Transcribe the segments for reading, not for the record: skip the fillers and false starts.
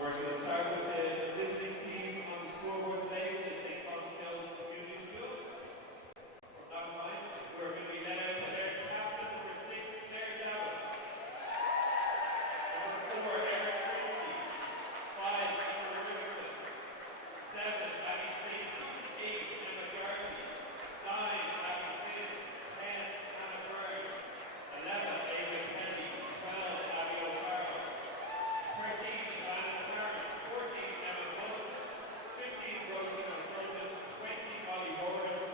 We're going to start with the visiting team on the scoreboard today, which is St. Colmcille's Community School. From Knocklyon, we're going to be led out by their captain, number 6, Claire Dowd. Number 4, Eric Christie. 5, Emma Riverton. 7, Abby Stacey. 8, Emma Garvey. 9, Abby Finn. 10, Hannah Byrne. 11, Ava Kennedy. 12, Abby O'Farrell. 13, Vanna Tarrant. 14, Emma Mullins. 15, Rosie O'Sullivan. 20, Molly Warren.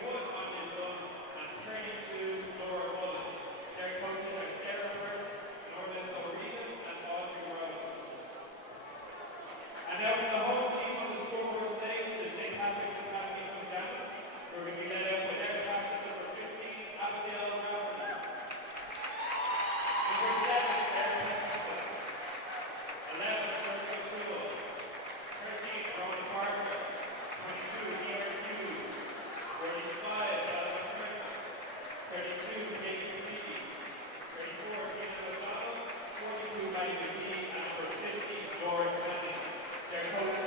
21, Anya Dunn. And 32, Laura Mullen. Their coaches are Sarah Burke, Norman O'Regan, and Audrey Rowland. And now for the home team on the scoreboard today, which is St. Patrick's Academy Dungannon. We're going to be led out by their captain, number 15, Abigail Rafferty. Number 7, Eric Henderson. 11, Sergio Crewell. 13, Ron Parker. 22, Ian Hughes. 35, Alan Turner. 32, David Beatty. 34, Keenan McDonald. 42, Maddie McGee. And number 50, Laura Canning. Their coach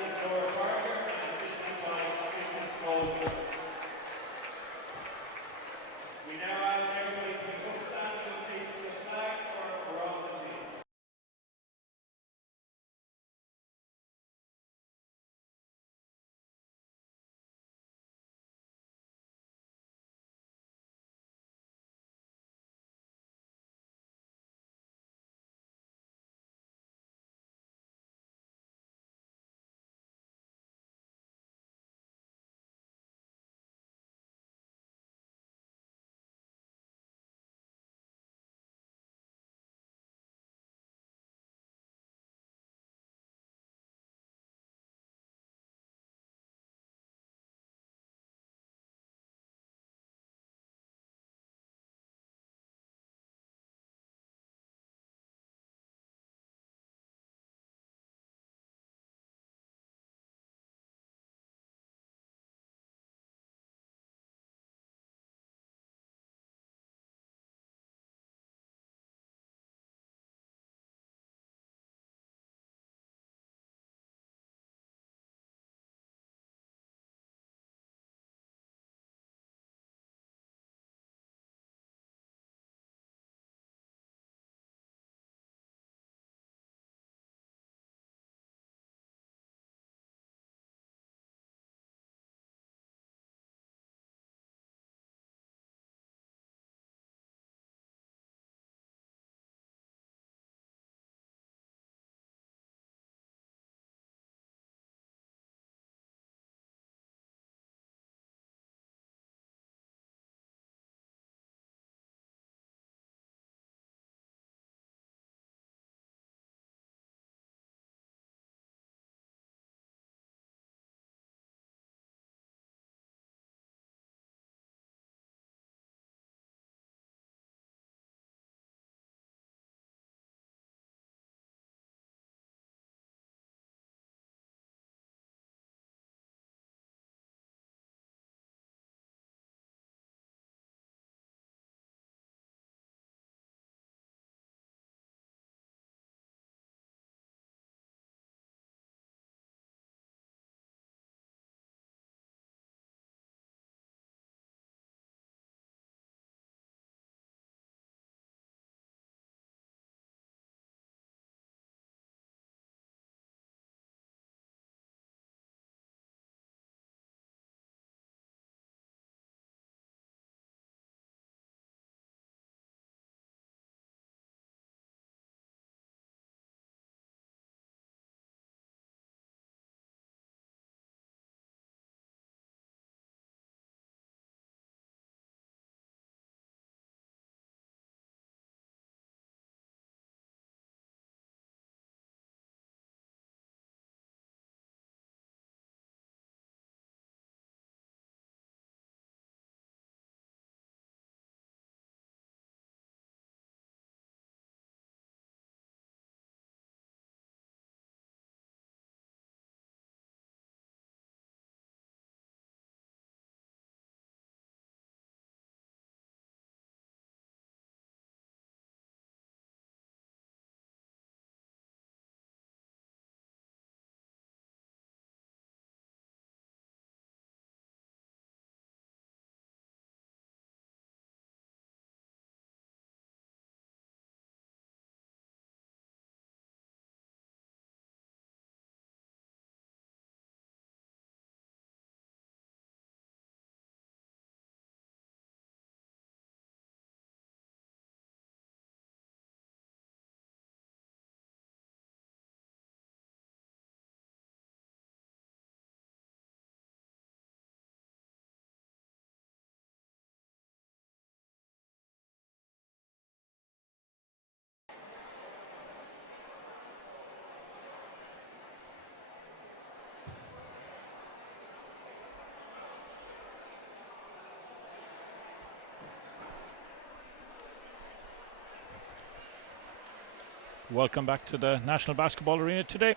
Welcome back to the National Basketball Arena today.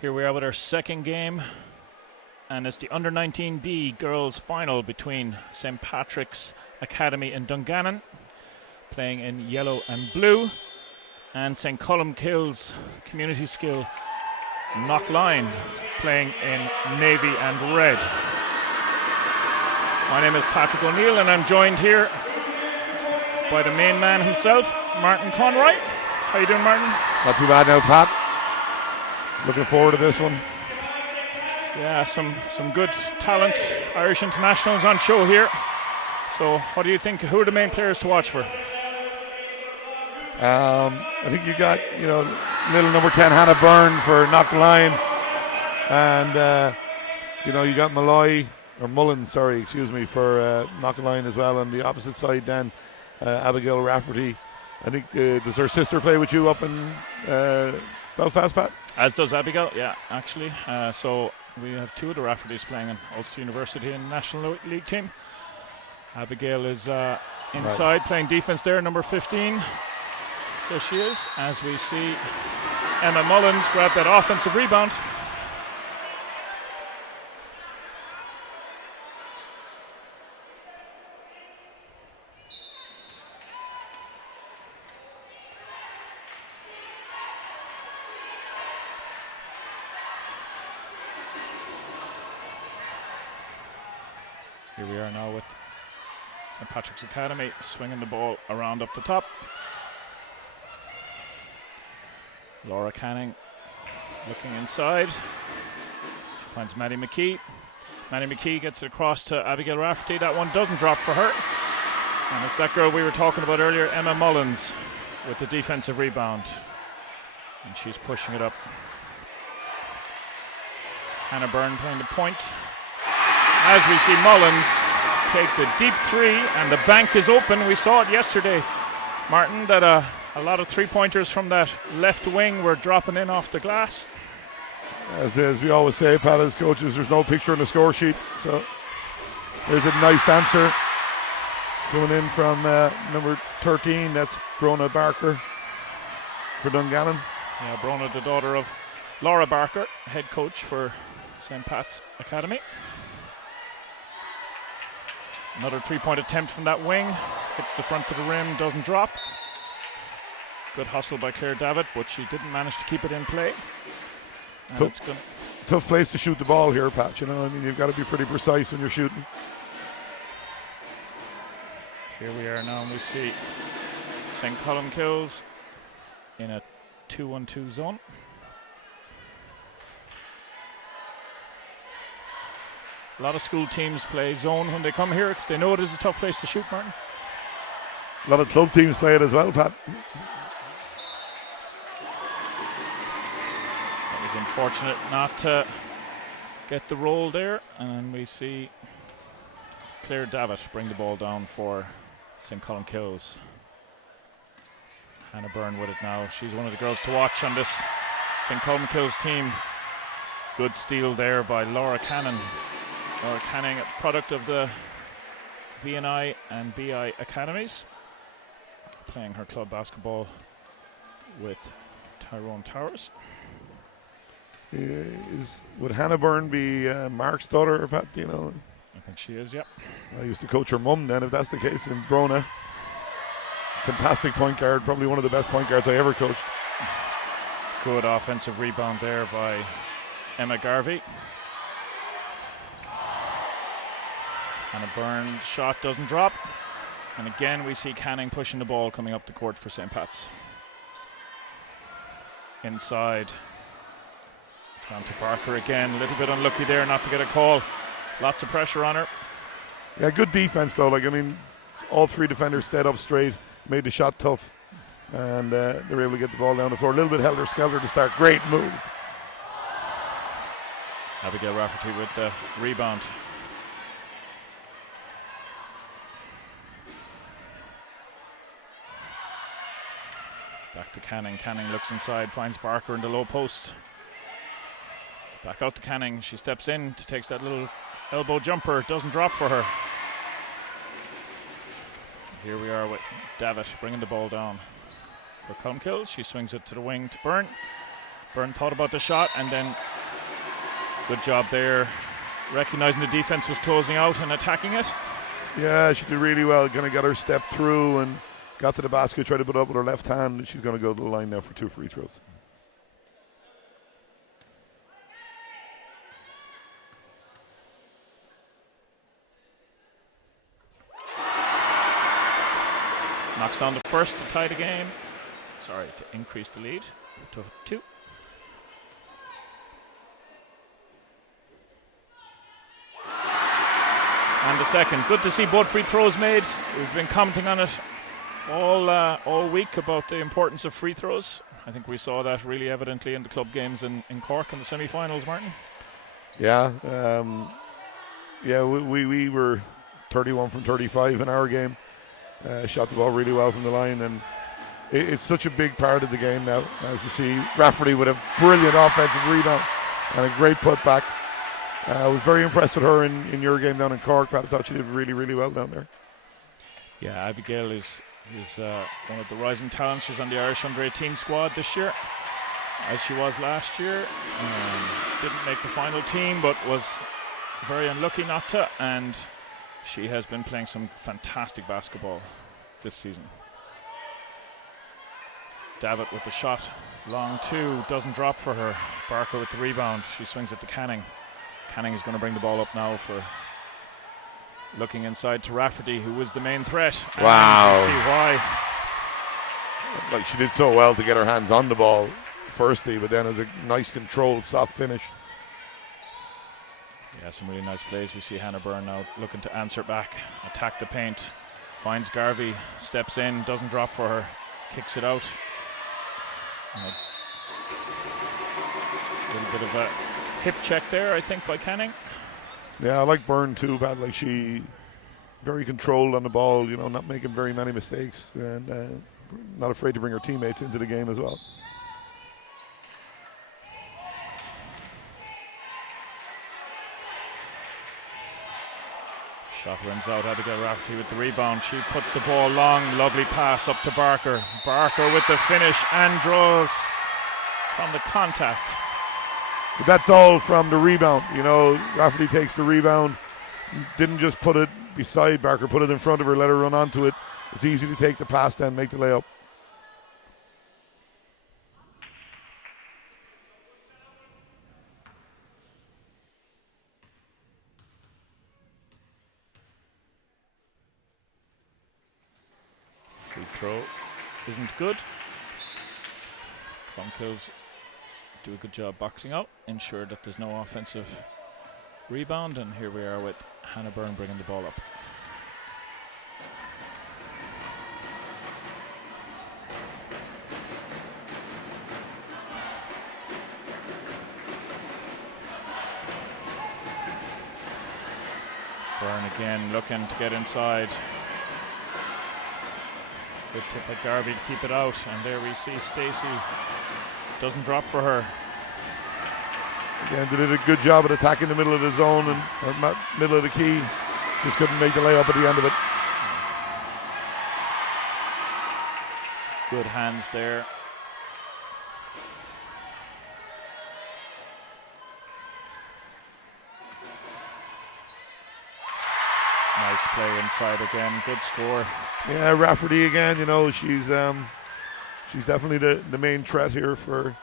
Here we are with our second game, and it's the U19B girls final between St. Patrick's Academy in Dungannon, playing in yellow and blue, and St. Colmcille's Community Skill Knocklyon, playing in navy and red. My name is Patrick O'Neill, and I'm joined here by the main man himself, Martin Conroy. How you doing, Martin? Not too bad now, Pat. Looking forward to this one. Yeah, some good talent, Irish internationals on show here. So what do you think? Who are the main players to watch for? I think you got, little number 10 Hannah Byrne for Knocklyon, and you got Mullins, for Knocklyon as well. On the opposite side, then Abigail Rafferty. I think does her sister play with you up in Belfast, Pat? As does Abigail, yeah, actually. So we have two of the Raffertys playing in Ulster University in the National League team. Abigail is inside playing defense there, number 15. So she is, as we see Emma Mullins grab that offensive rebound. Here we are now with St. Patrick's Academy swinging the ball around up the top. Laura Canning looking inside. She finds Maddie McKee. Maddie McKee gets it across to Abigail Rafferty. That one doesn't drop for her. And it's that girl we were talking about earlier, Emma Mullins, with the defensive rebound. And she's pushing it up. Hannah Byrne playing the point. As we see Mullins take the deep three, and the bank is open. We saw it yesterday, Martin, that a lot of three-pointers from that left wing were dropping in off the glass. As we always say, Pat, as coaches, there's no picture on the score sheet. So there's a nice answer coming in from number 13. That's Brona Barker for Dungannon. Yeah, Brona, the daughter of Laura Barker, head coach for St. Pat's Academy. Another three-point attempt from that wing. Hits the front of the rim, doesn't drop. Good hustle by Claire Davitt, but she didn't manage to keep it in play. Tough place to shoot the ball here, Pat. You've got to be pretty precise when you're shooting. Here we are now, and we see St. Colmcille in a 2-1-2 zone. A lot of school teams play zone when they come here because they know it is a tough place to shoot, Martin. A lot of club teams play it as well, Pat. That was unfortunate not to get the roll there, and we see Claire Davitt bring the ball down for St. Colmcille. Hannah Byrne with it now. She's one of the girls to watch on this St. Colmcille's team. Good steal there by Laura Cannon. Laura Canning, a product of the VNI and BI academies, playing her club basketball with Tyrone Towers. Would Hannah Byrne be Mark's daughter, Pat? I think she is, yep. I used to coach her mum then, if that's the case, in Brona. Fantastic point guard, probably one of the best point guards I ever coached. Good offensive rebound there by Emma Garvey. Hannah Byrne's shot doesn't drop. And again we see Canning pushing the ball coming up the court for St. Pat's. Inside. It's down to Barker again. A little bit unlucky there not to get a call. Lots of pressure on her. Yeah, good defense though. All three defenders stayed up straight, made the shot tough, and they were able to get the ball down the floor. A little bit helter-skelter to start. Great move. Abigail Rafferty with the rebound. Back to Canning. Canning looks inside, finds Barker in the low post. Back out to Canning. She steps in, takes that little elbow jumper. Doesn't drop for her. Here we are with Davitt bringing the ball down for for Colmcille. She swings it to the wing to Byrne. Byrne thought about the shot, and then good job there, recognising the defence was closing out and attacking it. Yeah, she did really well. Going to get her step through and got to the basket, tried to put it up with her left hand, and she's going to go to the line now for 2 free throws. Knocks down the first to tie the game. Sorry, to increase the lead to 2. And the second. Good to see both free throws made. We've been commenting on it all week about the importance of free throws. I think we saw that really evidently in the club games in Cork in the semi-finals, Martin. Yeah, we were 31 from 35 in our game. Shot the ball really well from the line, and it's such a big part of the game now. As you see, Rafferty with a brilliant offensive rebound and a great putback. I was very impressed with her in your game down in Cork, but I thought she did really, really well down there. Yeah, Abigail is one of the rising talents. She's on the Irish under-18 squad this year, as she was last year. Didn't make the final team, but was very unlucky not to, and she has been playing some fantastic basketball this season. Davitt with the shot, long 2, doesn't drop for her. Barker with the rebound, she swings it to Canning. Canning is going to bring the ball up now for looking inside to Rafferty, who was the main threat. Wow. And you see why. Like, she did so well to get her hands on the ball firstly, but then it was a nice controlled soft finish. Yeah, some really nice plays. We see Hannah Byrne now looking to answer back, attack the paint, finds Garvey, steps in, doesn't drop for her, kicks it out. A little bit of a hip check there, I think, by Canning. Yeah, I like Byrne too, but like, she very controlled on the ball, you know, not making very many mistakes, and not afraid to bring her teammates into the game as well. Shot rims out. Abigail Rafferty with the rebound. She puts the ball long. Lovely pass up to Barker. Barker with the finish and draws from the contact. But that's all from the rebound. You know, Rafferty takes the rebound, didn't just put it beside Barker, put it in front of her, let her run onto it. It's easy to take the pass then, make the layup. Free throw isn't good. Colmcille do a good job boxing out, ensure that there's no offensive rebound, and here we are with Hannah Byrne bringing the ball up. Byrne again looking to get inside. Good tip at Garvey to keep it out, and there we see Stacey doesn't drop for her. Again, they did a good job at attacking the middle of the zone and or middle of the key. Just couldn't make the layup at the end of it. Good hands there. Nice play inside again. Good score. Yeah, Rafferty again. You know, she's definitely the main threat here for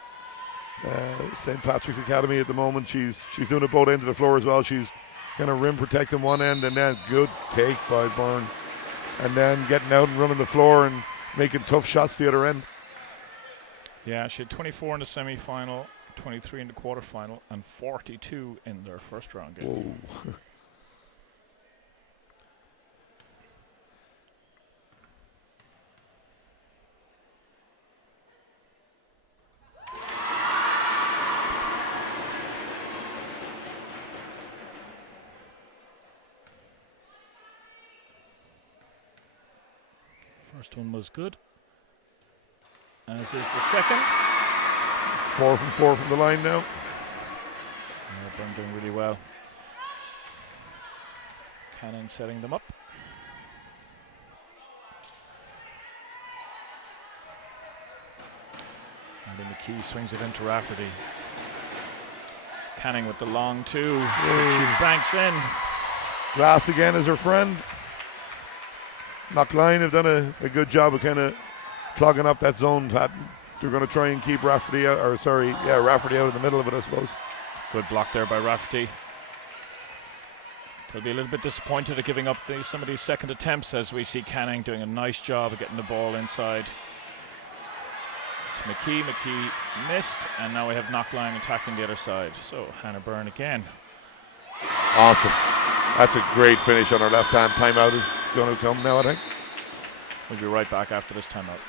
St. Patrick's Academy at the moment. She's doing it both ends of the floor as well. She's kind of rim protecting one end, and then good take by Byrne, and then getting out and running the floor and making tough shots the other end. Yeah, she had 24 in the semi-final, 23 in the quarter-final, and 42 in their first round game. Whoa. First one was good, as is the second. 4 from 4 from the line now. Yeah, Byrne doing really well. Canning setting them up. Maddie McKee swings it into Rafferty. Canning with the long two, which she banks in. Glass again is her friend. Knocklyon have done a good job of kind of clogging up that zone pattern. They're going to try and keep Rafferty out, Rafferty out in the middle of it, I suppose. Good block there by Rafferty. They'll be a little bit disappointed at giving up some of these second attempts, as we see Canning doing a nice job of getting the ball inside. To McKee. McKee missed, and now we have Knocklyon attacking the other side. So Hannah Byrne again. Awesome. That's a great finish on her left hand. Timeout is going to come now, I think. We'll be right back after this timeout.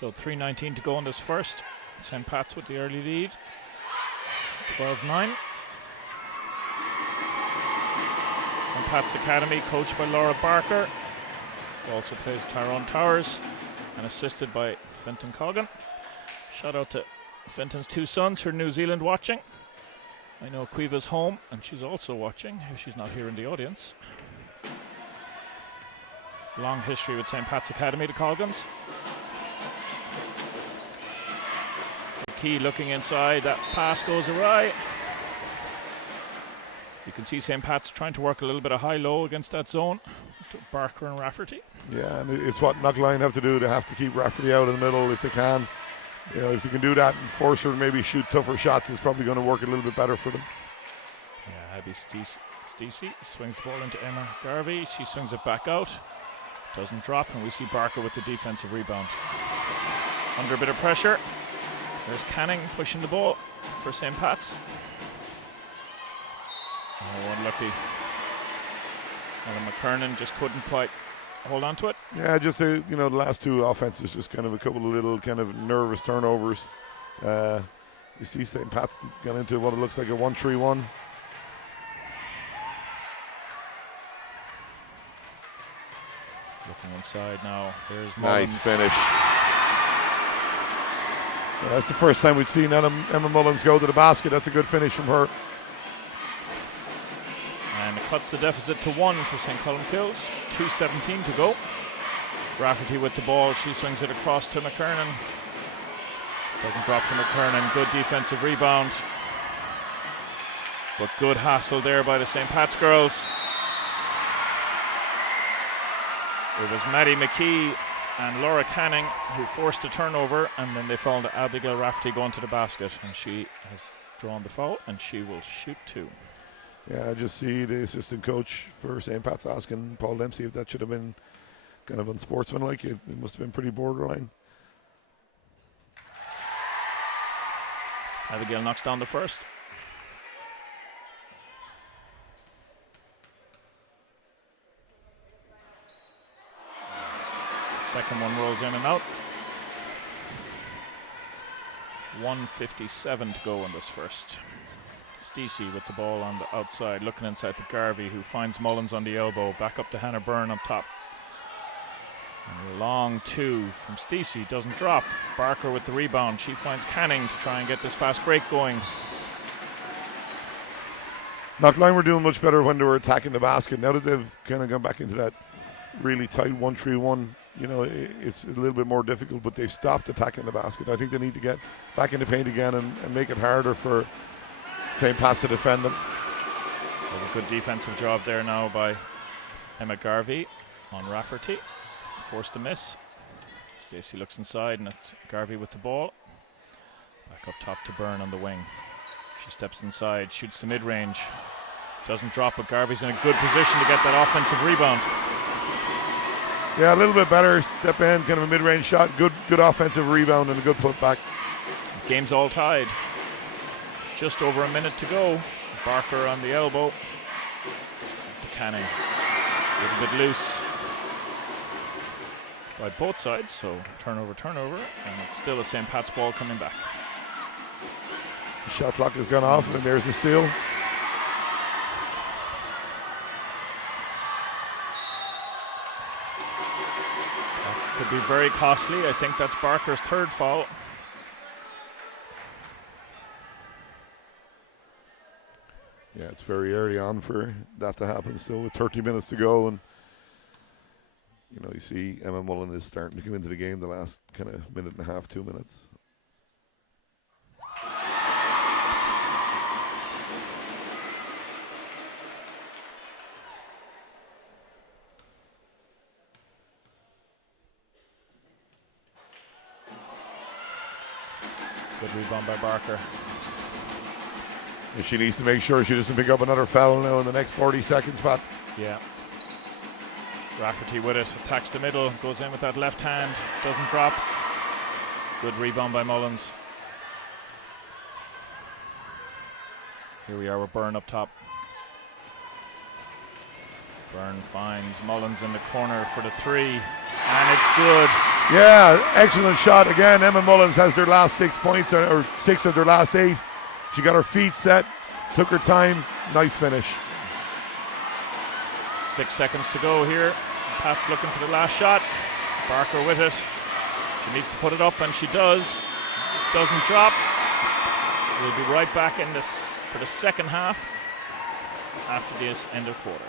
So 3:19 to go in this first. St. Pat's with the early lead. 12-9. St. Pat's Academy, coached by Laura Barker. Who also plays Tyrone Towers and assisted by Fintan Colgan. Shout out to Fintan's two sons who are in New Zealand watching. I know Quiva's home and she's also watching, if she's not here in the audience. Long history with St. Pat's Academy, the Colgans. Key looking inside, that pass goes awry. You can see St. Pat's trying to work a little bit of high-low against that zone to Barker and Rafferty. Yeah, and it's what Knocklyon have to do. They have to keep Rafferty out in the middle if they can. You know, if they can do that and force her to maybe shoot tougher shots, it's probably going to work a little bit better for them. Yeah, Abby Stacey swings the ball into Emma Garvey. She swings it back out. Doesn't drop, and we see Barker with the defensive rebound. Under a bit of pressure. There's Canning pushing the ball for St. Pat's. Oh, unlucky. Ellen McKernan just couldn't quite hold on to it. Yeah, just the last two offenses, just kind of a couple of little kind of nervous turnovers. You see St. Pat's got into what it looks like a 1-3-1. Looking inside now. There's Mullins. Nice finish. Yeah, that's the first time we've seen Emma Mullins go to the basket. That's a good finish from her. And it cuts the deficit to 1 for St. Colmcille. 2:17 to go. Rafferty with the ball. She swings it across to McKernan. Doesn't drop to McKernan. Good defensive rebound. But good hassle there by the St. Pat's girls. It was Maddie McKee and Laura Canning who forced a turnover, and then they found Abigail Rafferty going to the basket, and she has drawn the foul and she will shoot 2. Yeah, I just see the assistant coach for St. Pat's asking Paul Dempsey if that should have been kind of unsportsmanlike. It must have been pretty borderline. Abigail knocks down the first. Second one rolls in and out. 1:57 to go in this first. Stacey with the ball on the outside, looking inside to Garvey, who finds Mullins on the elbow. Back up to Hannah Byrne up top. And a long 2 from Stacey, doesn't drop. Barker with the rebound. She finds Canning to try and get this fast break going. Knocklyon were doing much better when they were attacking the basket. Now that they've kind of gone back into that really tight 1-3-1, it's a little bit more difficult, but they've stopped attacking the basket. I think they need to get back in the paint again and make it harder for St. Pat's to defend them. A good defensive job there now by Emma Garvey on Rafferty. Forced to miss. Stacey looks inside and it's Garvey with the ball. Back up top to Byrne on the wing. She steps inside, shoots the mid-range. Doesn't drop, but Garvey's in a good position to get that offensive rebound. Yeah, a little bit better step in, kind of a mid-range shot. Good offensive rebound and a good putback. Game's all tied. Just over a minute to go. Barker on the elbow. To Canning. A little bit loose by both sides, so turnover, and it's still a St. Pat's ball coming back. The shot clock has gone off, and there's the steal. That could be very costly. I think that's Barker's third foul. Yeah, it's very early on for that to happen still with 30 minutes to go, and you see Emma Mullen is starting to come into the game the last kind of minute and a half, 2 minutes. Good rebound by Barker. And she needs to make sure she doesn't pick up another foul now in the next 40 seconds, Pat. Yeah. Rafferty with it, attacks the middle, goes in with that left hand, doesn't drop. Good rebound by Mullins. Here we are with Byrne up top. Byrne finds Mullins in the corner for the three, and it's good. Yeah, excellent shot again. Emma Mullins has their last 6 points, or 6 of their last 8. She got her feet set, took her time, nice finish. 6 seconds to go here. Pat's looking for the last shot. Barker with it. She needs to put it up, and she does. Doesn't drop. We'll be right back in this for the second half after this end of quarter.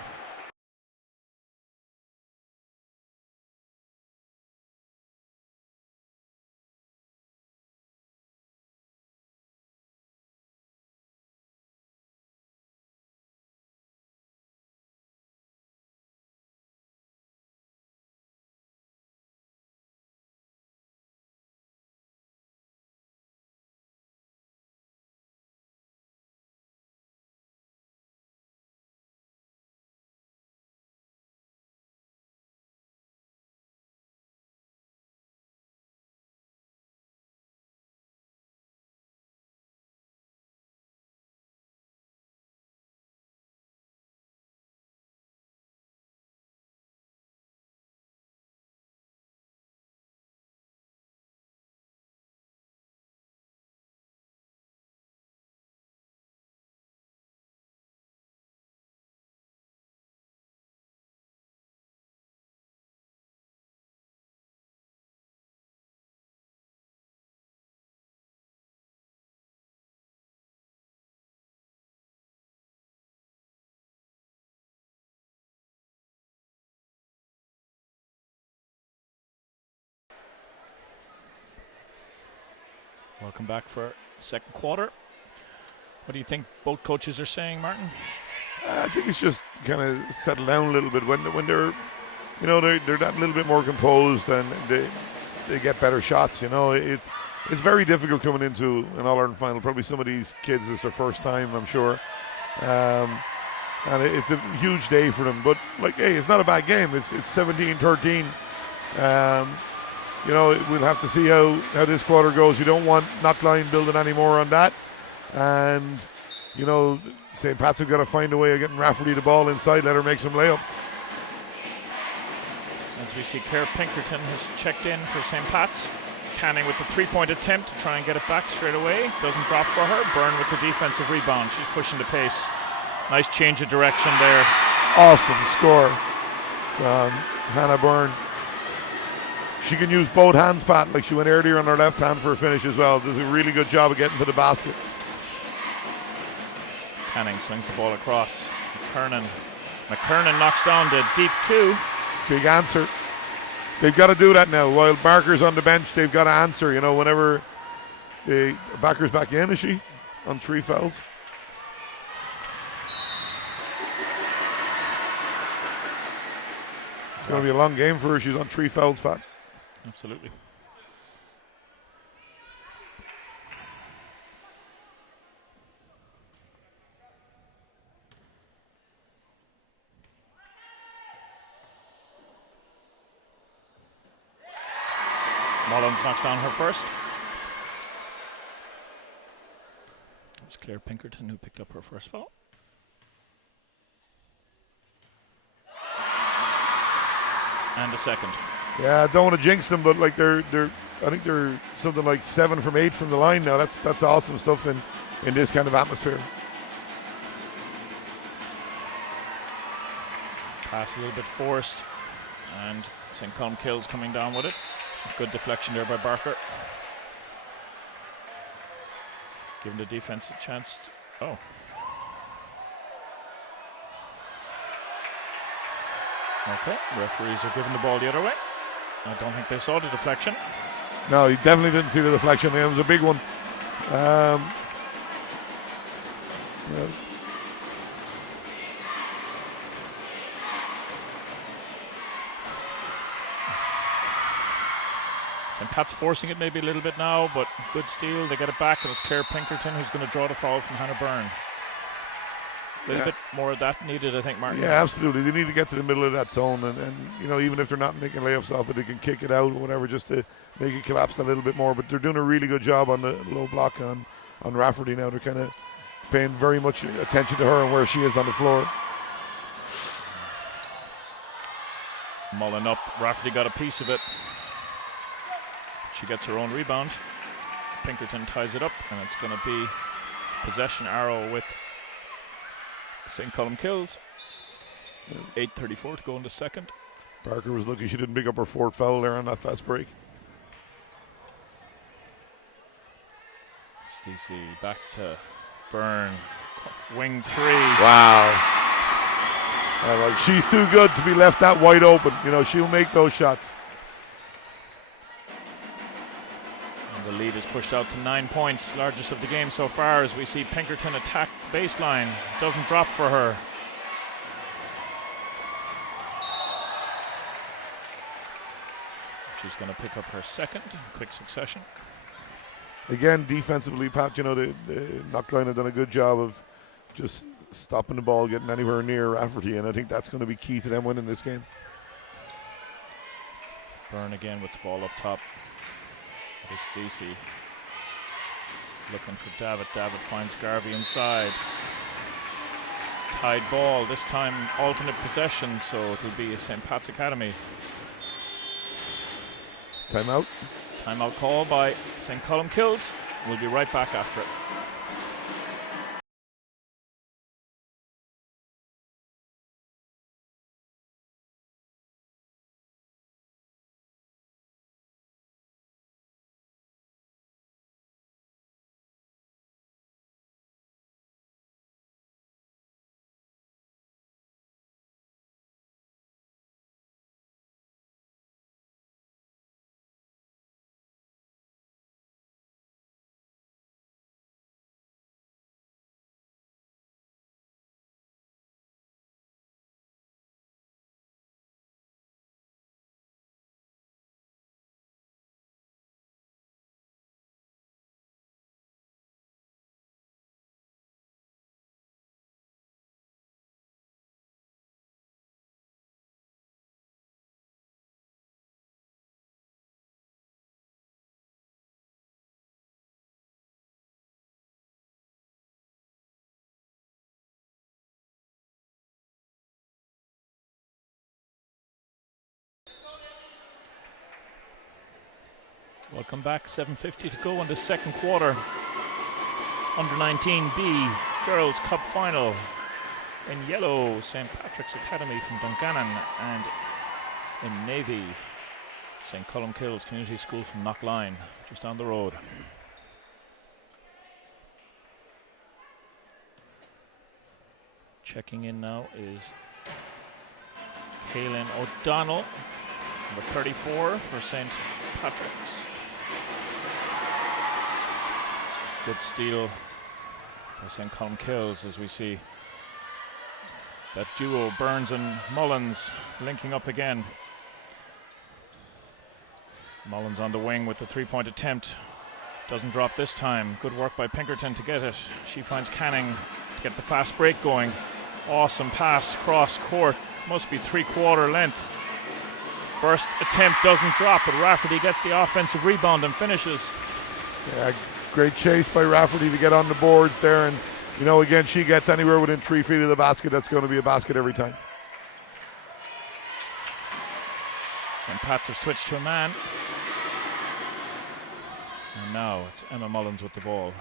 Welcome back for second quarter. What do you think both coaches are saying, Martin? I think it's just kind of settled down a little bit when they're, they're that little bit more composed and they get better shots. It's very difficult coming into an All-Ireland final. Probably some of these kids it's their first time, I'm sure, and it's a huge day for them. But hey, it's not a bad game. It's 17-13. We'll have to see how this quarter goes. You don't want Knocklyon building any more on that. And, St. Pat's have got to find a way of getting Rafferty the ball inside, let her make some layups. As we see, Claire Pinkerton has checked in for St. Pat's. Canning with the three-point attempt to try and get it back straight away. Doesn't drop for her. Byrne with the defensive rebound. She's pushing the pace. Nice change of direction there. Awesome score from Hannah Byrne. She can use both hands, Pat, like she went earlier on her left hand for a finish as well. Does a really good job of getting to the basket. Canning swings the ball across. McKernan knocks down the deep two. Big answer. They've got to do that now. While Barker's on the bench, they've got to answer. Whenever Barker's back in, is she? On 3 fouls. It's going to be a long game for her. She's on 3 fouls, Pat. Absolutely. Mullins knocks down her first. It was Claire Pinkerton who picked up her first foul. And a second. Yeah, I don't want to jinx them, but like I think they're something like 7 from 8 from the line now. That's awesome stuff in this kind of atmosphere. Pass a little bit forced, and St. Colmcille's coming down with it. Good deflection there by Barker. Giving the defense a chance. Oh. Okay, referees are giving the ball the other way. I don't think they saw the deflection. No, he definitely didn't see the deflection. It was a big one. Yeah. St. Pat's forcing it maybe a little bit now, but good steal. They get it back, and it's Claire Pinkerton who's going to draw the foul from Hannah Byrne. A little bit more of that needed, I think, Martin. Yeah, absolutely. They need to get to the middle of that zone, and you know, even if they're not making layups off it, they can kick it out or whatever just to make it collapse a little bit more. But they're doing a really good job on the low block on Rafferty now. They're kind of paying very much attention to her and where she is on the floor. Mullen up. Rafferty got a piece of it. She gets her own rebound. Pinkerton ties it up, and it's going to be possession arrow with St. Colmcille. 8:34 to go in the second. Parker was lucky she didn't pick up her 4th foul there on that fast break. Stacey back to Byrne. Wing 3. Wow. Like, she's too good to be left that wide open. You know, she'll make those shots. And the lead is pushed out to 9 points, largest of the game so far, as we see Pinkerton attack the baseline. Doesn't drop for her. She's going to pick up her second in quick succession. Again, defensively, Pat, you know, the Knocklyon have done a good job of just stopping the ball, getting anywhere near Rafferty, and I think that's going to be key to them winning this game. Byrne again with the ball up top. It is Stacey looking for David. David finds Garvey inside. Tied ball, this time alternate possession, so it'll be a St. Pat's Academy. Timeout. Timeout call by St. Colmcille. We'll be right back after it. Welcome back, 7:50 to go in the second quarter. Under 19B Girls Cup Final. In yellow, St. Patrick's Academy from Dungannon, and in navy, St. Colmcille's Community School from Knocklyon, just down the road. Checking in now is Kaylin O'Donnell, number 34 for St. Patrick's. Good steal by St. Colmcille as we see That duo, Burns and Mullins, linking up again. Mullins on the wing with the 3-point attempt. Doesn't drop this time. Good work by Pinkerton to get it. She finds Canning to get the fast break going. Awesome pass cross court. Must be 3/4 length. First attempt doesn't drop, but Rafferty gets the offensive rebound and finishes. Yeah, great chase by Rafferty to get on the boards there, and you know, again, she gets anywhere within 3 feet of the basket, that's going to be a basket every time. St. Pat's have switched to a man. And now it's Emma Mullins with the ball.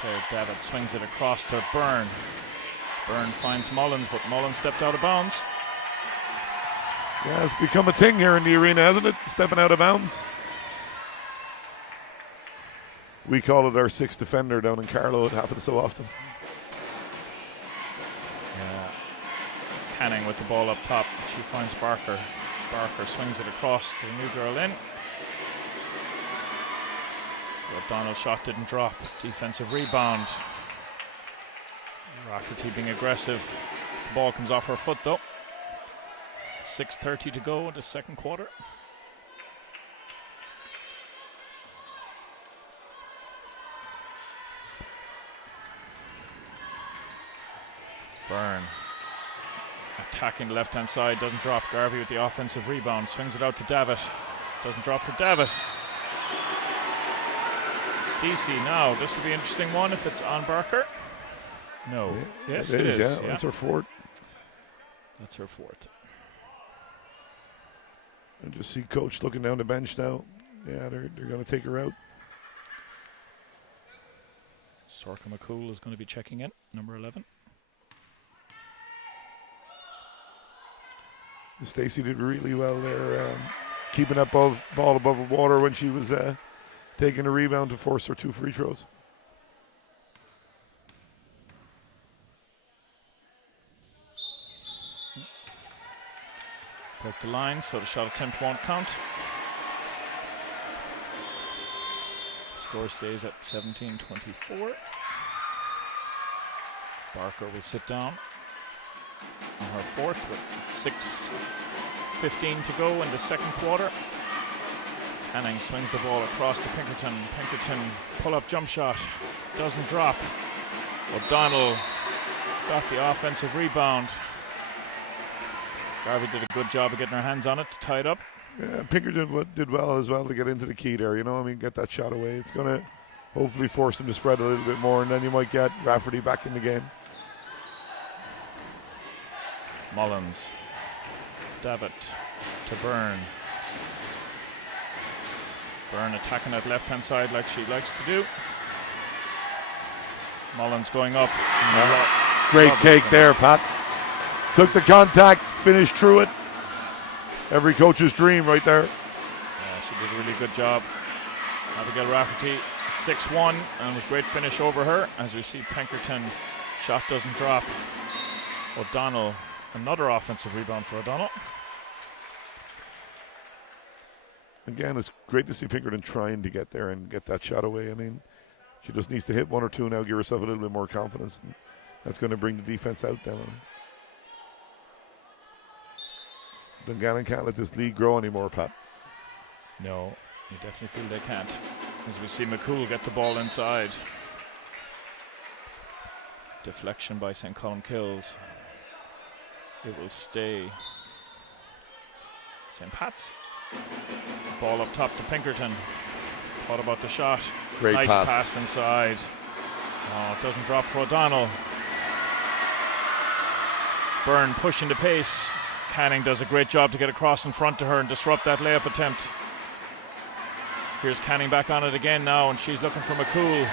Claire Davitt swings it across to Byrne. Byrne finds Mullins, but Mullins stepped out of bounds. Yeah, it's become a thing here in the arena, hasn't it? Stepping out of bounds. We call it our sixth defender down in Carlow. It happens so often. Yeah. Canning with the ball up top. She finds Barker. Barker swings it across to the new girl in. O'Donnell's shot didn't drop. Defensive rebound. Rafferty being aggressive. The ball comes off her foot though. 6:30 to go in the second quarter. Byrne attacking the left-hand side, doesn't drop. Garvey with the offensive rebound, swings it out to Davitt. Doesn't drop for Davitt. Stacey now. This will be an interesting one if it's on Barker. No. Yeah, yes, it is. Yeah, yeah. that's her fourth. That's her fourth. And just see coach looking down the bench now. Yeah, they're going to take her out. Sorka McCool is going to be checking in, number 11. Stacey did really well there, keeping that ball above the water when she was taking a rebound to force her 2 free throws. Broke the line, so the shot attempt won't count. Score stays at 17-24. Barker will sit down on her fourth with 6:15 to go in the second quarter. Canning swings the ball across to Pinkerton. Pinkerton pull-up jump shot, doesn't drop. O'Donnell got the offensive rebound. Garvey did a good job of getting her hands on it to tie it up. Yeah, Pinkerton did well as well to get into the key there, you know, I mean, get that shot away. It's going to hopefully force them to spread a little bit more, and then you might get Rafferty back in the game. Mullins, Davitt to Byrne. Byrne attacking that left-hand side like she likes to do. Mullins going up. Great take there, Pat. Took the contact, finished through it. Every coach's dream right there. Yeah, she did a really good job. Abigail Rafferty, 6-1, and with great finish over her. As we see Pinkerton, shot doesn't drop. O'Donnell, another offensive rebound for O'Donnell. Again, it's great to see Pinkerton trying to get there and get that shot away. I mean, she just needs to hit 1 or 2 now, give herself a little bit more confidence. And that's going to bring the defense out then. Dungannon can't let this lead grow anymore, Pat. No, you definitely feel they can't. As we see McCool get the ball inside. Deflection by St. Colmcille. It will stay St. Pat's. Ball up top to Pinkerton. Thought about the shot. Great nice pass inside. Oh, it doesn't drop for O'Donnell. Byrne pushing the pace. Canning does a great job to get across in front to her and disrupt that layup attempt. Here's Canning back on it again now, and she's looking for McCool.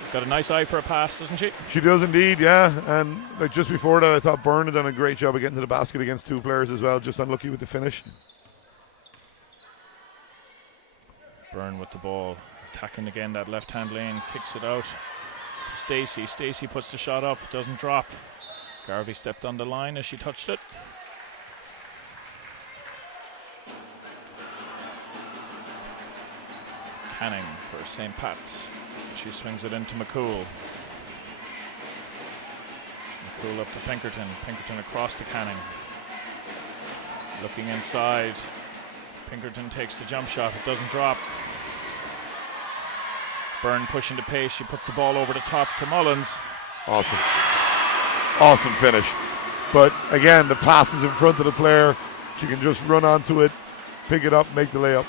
She's got a nice eye for a pass, doesn't she? She does indeed, yeah. And like just before that, I thought Byrne had done a great job of getting to the basket against 2 players as well. Just unlucky with the finish. Byrne with the ball, attacking again that left-hand lane, kicks it out to Stacey. Stacey puts the shot up, doesn't drop. Garvey stepped on the line as she touched it. Canning for St. Pat's. She swings it into McCool. McCool up to Pinkerton. Pinkerton across to Canning. Looking inside. Pinkerton takes the jump shot. It doesn't drop. Byrne pushing the pace. She puts the ball over the top to Mullins. Awesome. Awesome finish. But again, the pass is in front of the player. She can just run onto it, pick it up, make the layup.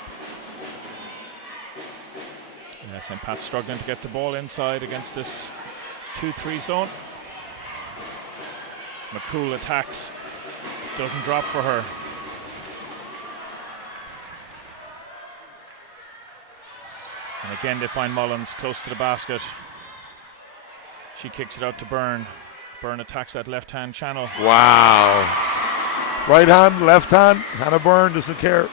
Yeah, St. Pat's struggling to get the ball inside against this 2-3 zone. McCool attacks. Doesn't drop for her. And again they find Mullins close to the basket. She kicks it out to Byrne. Byrne attacks that left hand channel. Wow. Right hand, left hand. Hannah Byrne doesn't care.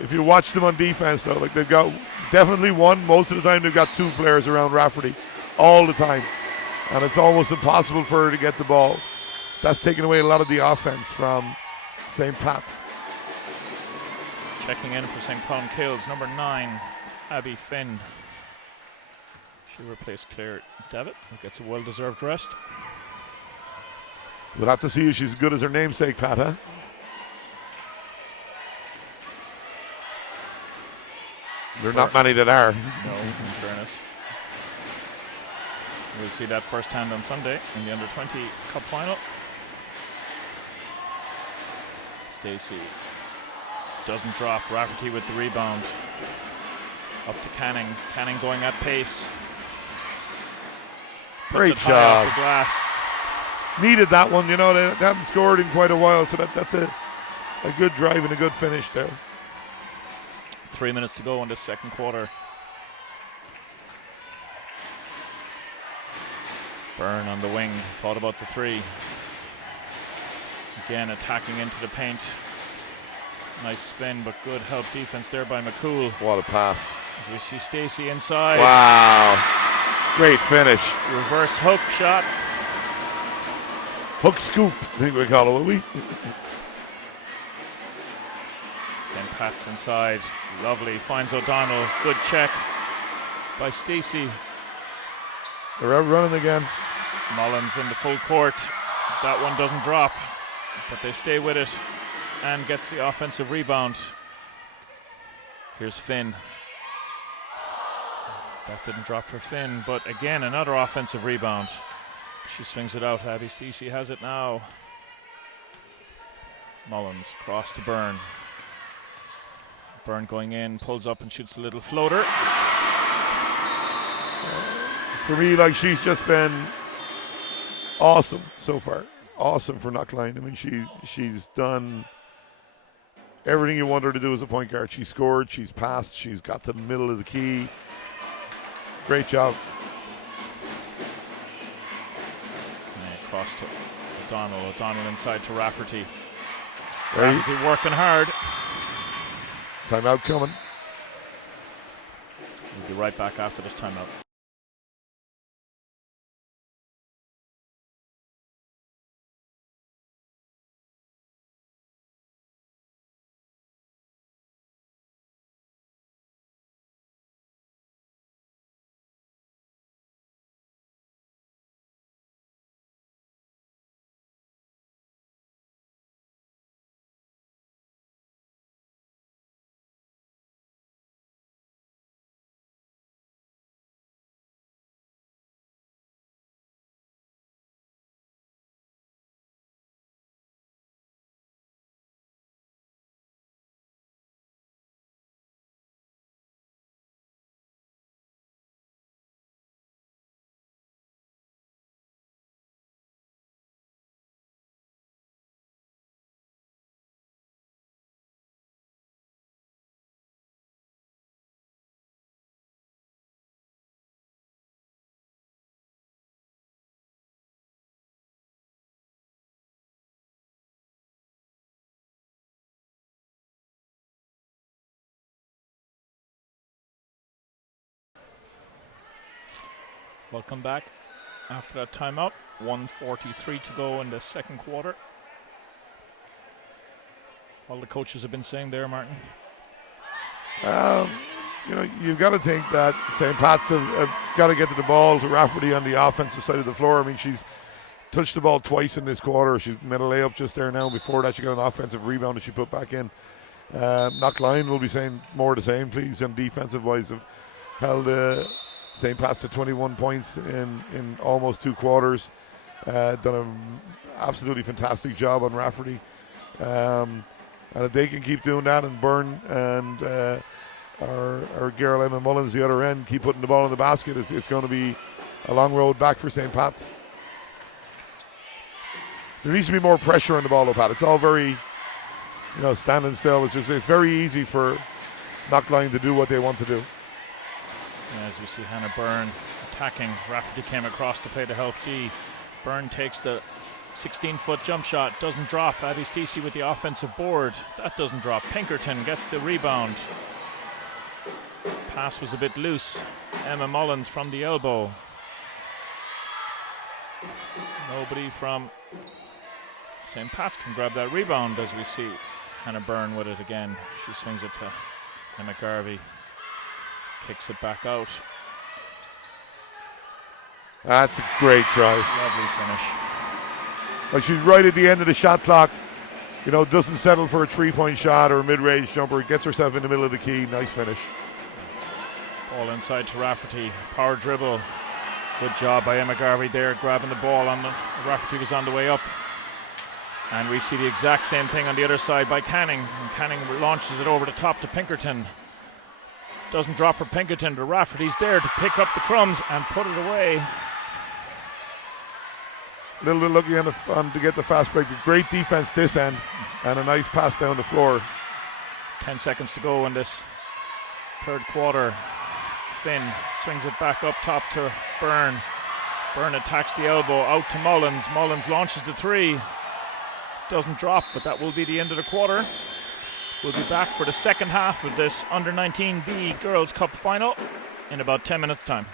If you watch them on defense though, like they've got definitely one, most of the time they've got two players around Rafferty all the time. And it's almost impossible for her to get the ball. That's taking away a lot of the offense from St. Pat's. Checking in for St. Colmcille's number 9, Abby Finn. She replaced Claire Devitt, who gets a well-deserved rest. We'll have to see if she's as good as her namesake, Pat, huh? There are not many that are. No, in fairness. We'll see that firsthand on Sunday in the Under-20 Cup Final. Stacey doesn't drop. Rafferty with the rebound. Up to Canning. Canning going at pace. Great high off job. the glass. Needed that one, you know, they haven't scored in quite a while, so that's a good drive and a good finish there. 3 minutes to go in the second quarter. Byrne on the wing, thought about the three. Again attacking into the paint. Nice spin, but good help defense there by McCool. What a pass. As we see Stacey inside. Wow. Great finish. Reverse hook shot. Hook scoop, I think we call it, will we? St. Pat's inside. Lovely. Finds O'Donnell. Good check by Stacey. They're out running again. Mullins in the full court. That one doesn't drop, but they stay with it and gets the offensive rebound. Here's Finn. That didn't drop for Finn, but again another offensive rebound. She swings it out. Abby Stacey has it now. Mullins cross to Byrne. Byrne going in, pulls up and shoots a little floater. For me, like, she's just been awesome so far. Awesome for Knocklyon. I mean, she's done everything you want her to do as a point guard. She scored, she's passed, she's got to the middle of the key. Great job. Across to O'Donnell. O'Donnell inside to Rafferty. Rafferty working hard. Timeout coming. We'll be right back after this timeout. Welcome back after that timeout. 1:43 to go in the second quarter. all the coaches have been saying there, Martin? You've got to think that St. Pat's have got to get to the ball to Rafferty on the offensive side of the floor. I mean, she's touched the ball twice in this quarter. She's made a layup just there now. Before that, she got an offensive rebound that she put back in. Knocklyon will be saying more of the same, please, and defensive-wise have held St. Pat's to 21 points in almost 2 quarters. Done an absolutely fantastic job on Rafferty. And if they can keep doing that, and Byrne and our girl Emma Mullins, the other end, keep putting the ball in the basket, it's going to be a long road back for St. Pat's. There needs to be more pressure on the ball, though, Pat. It's all very, standing still. It's very easy for Knocklyon to do what they want to do. As we see Hannah Byrne attacking, Rafferty came across to play to help D. Byrne takes the 16-foot jump shot, doesn't drop. Abby Stacey with the offensive board. That doesn't drop. Pinkerton gets the rebound. Pass was a bit loose. Emma Mullins from the elbow. Nobody from St. Pat's can grab that rebound, as we see Hannah Byrne with it again. She swings it to Emma Garvey. Kicks it back out. That's a great try. Lovely finish. Like, she's right at the end of the shot clock. Doesn't settle for a 3-point shot or a mid-range jumper. Gets herself in the middle of the key. Nice finish. Ball inside to Rafferty. Power dribble. Good job by Emma Garvey there, grabbing the ball. Rafferty was on the way up. And we see the exact same thing on the other side by Canning. And Canning launches it over the top to Pinkerton. Doesn't drop for Pinkerton, but Rafferty's there to pick up the crumbs and put it away. A little bit lucky to get the fast break. Great defense this end, and a nice pass down the floor. 10 seconds to go in this third quarter. Finn swings it back up top to Byrne. Byrne attacks the elbow out to Mullins. Mullins launches the 3. Doesn't drop, but that will be the end of the quarter. We'll be back for the second half of this Under-19B Girls Cup final in about 10 minutes' time.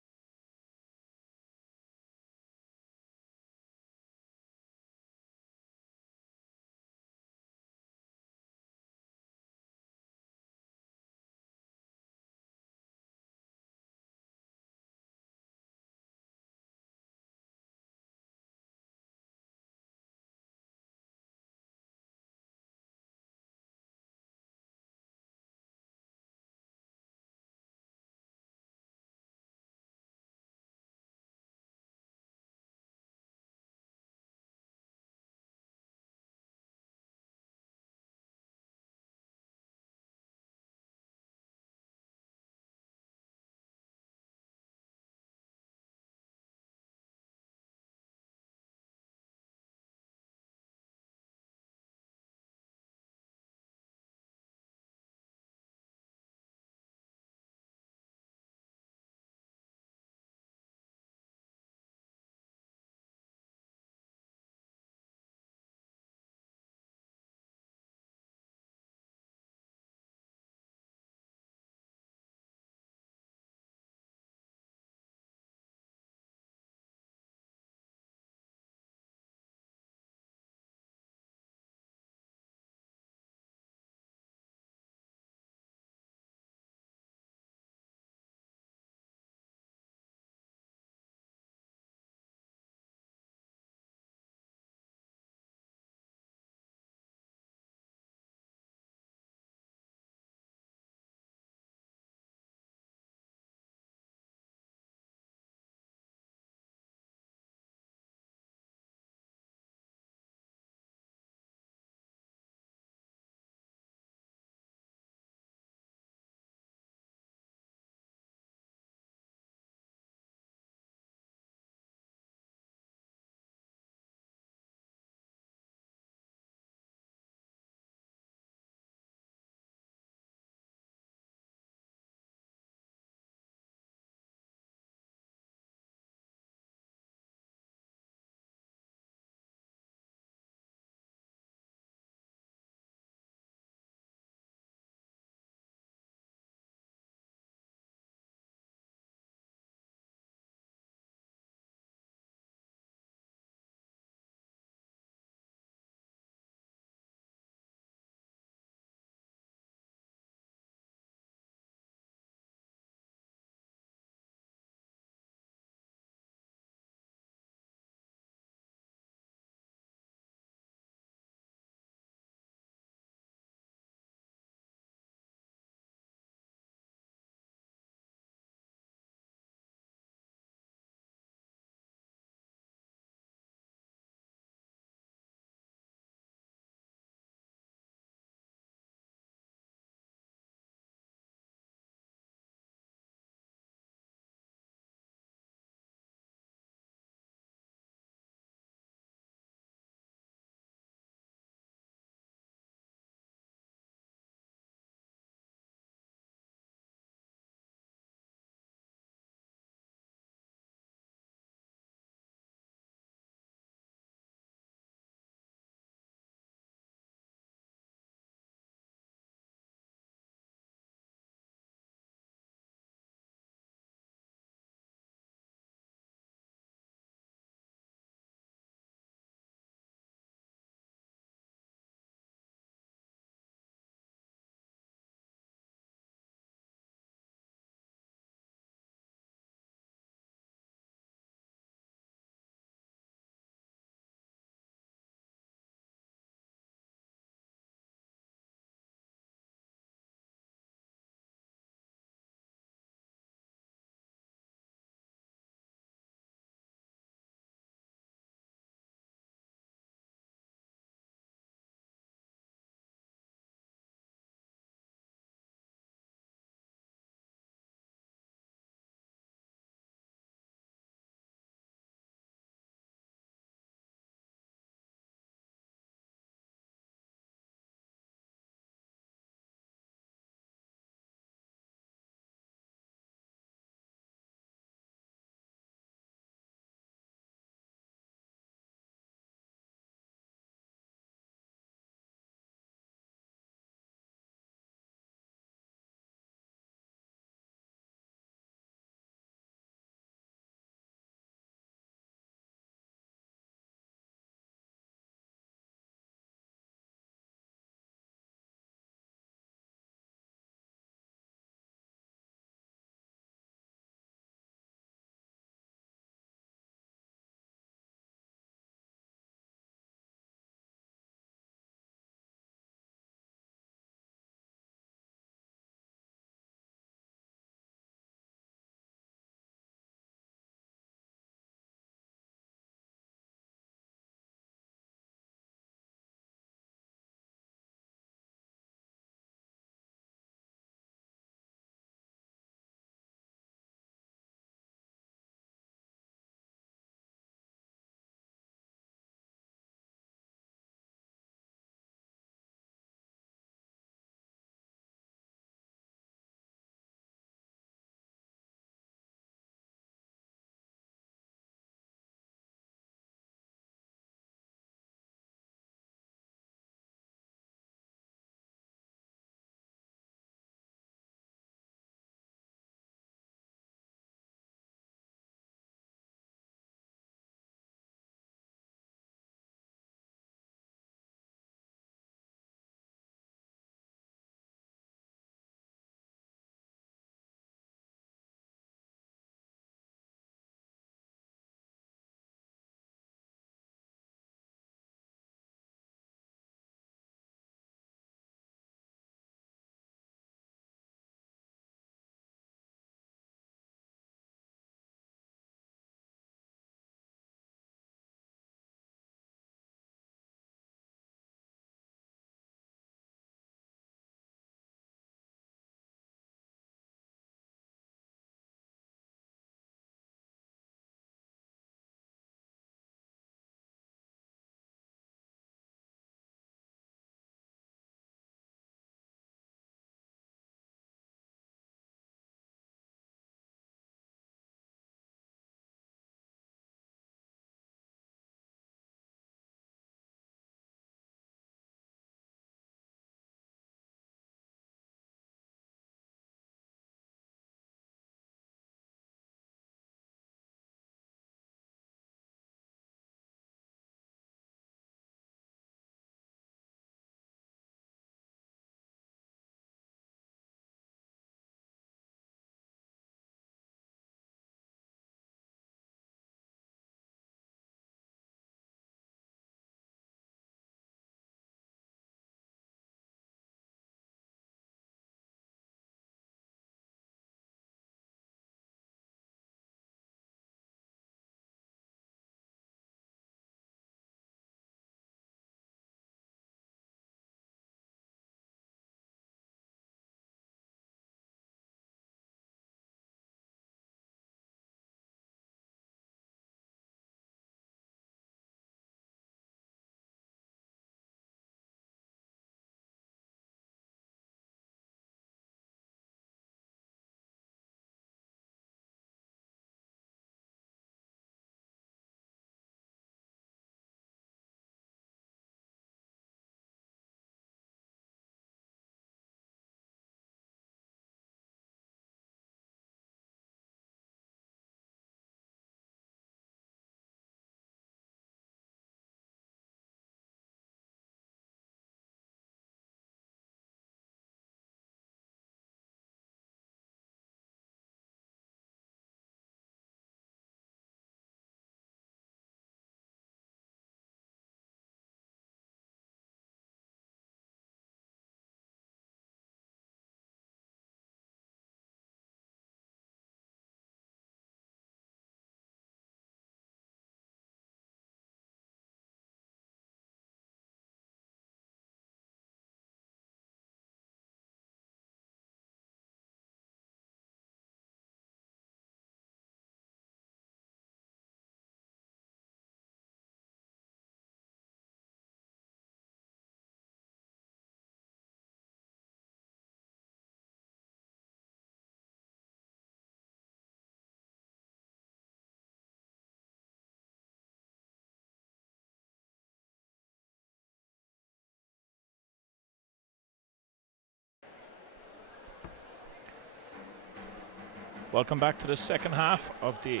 Welcome back to the second half of the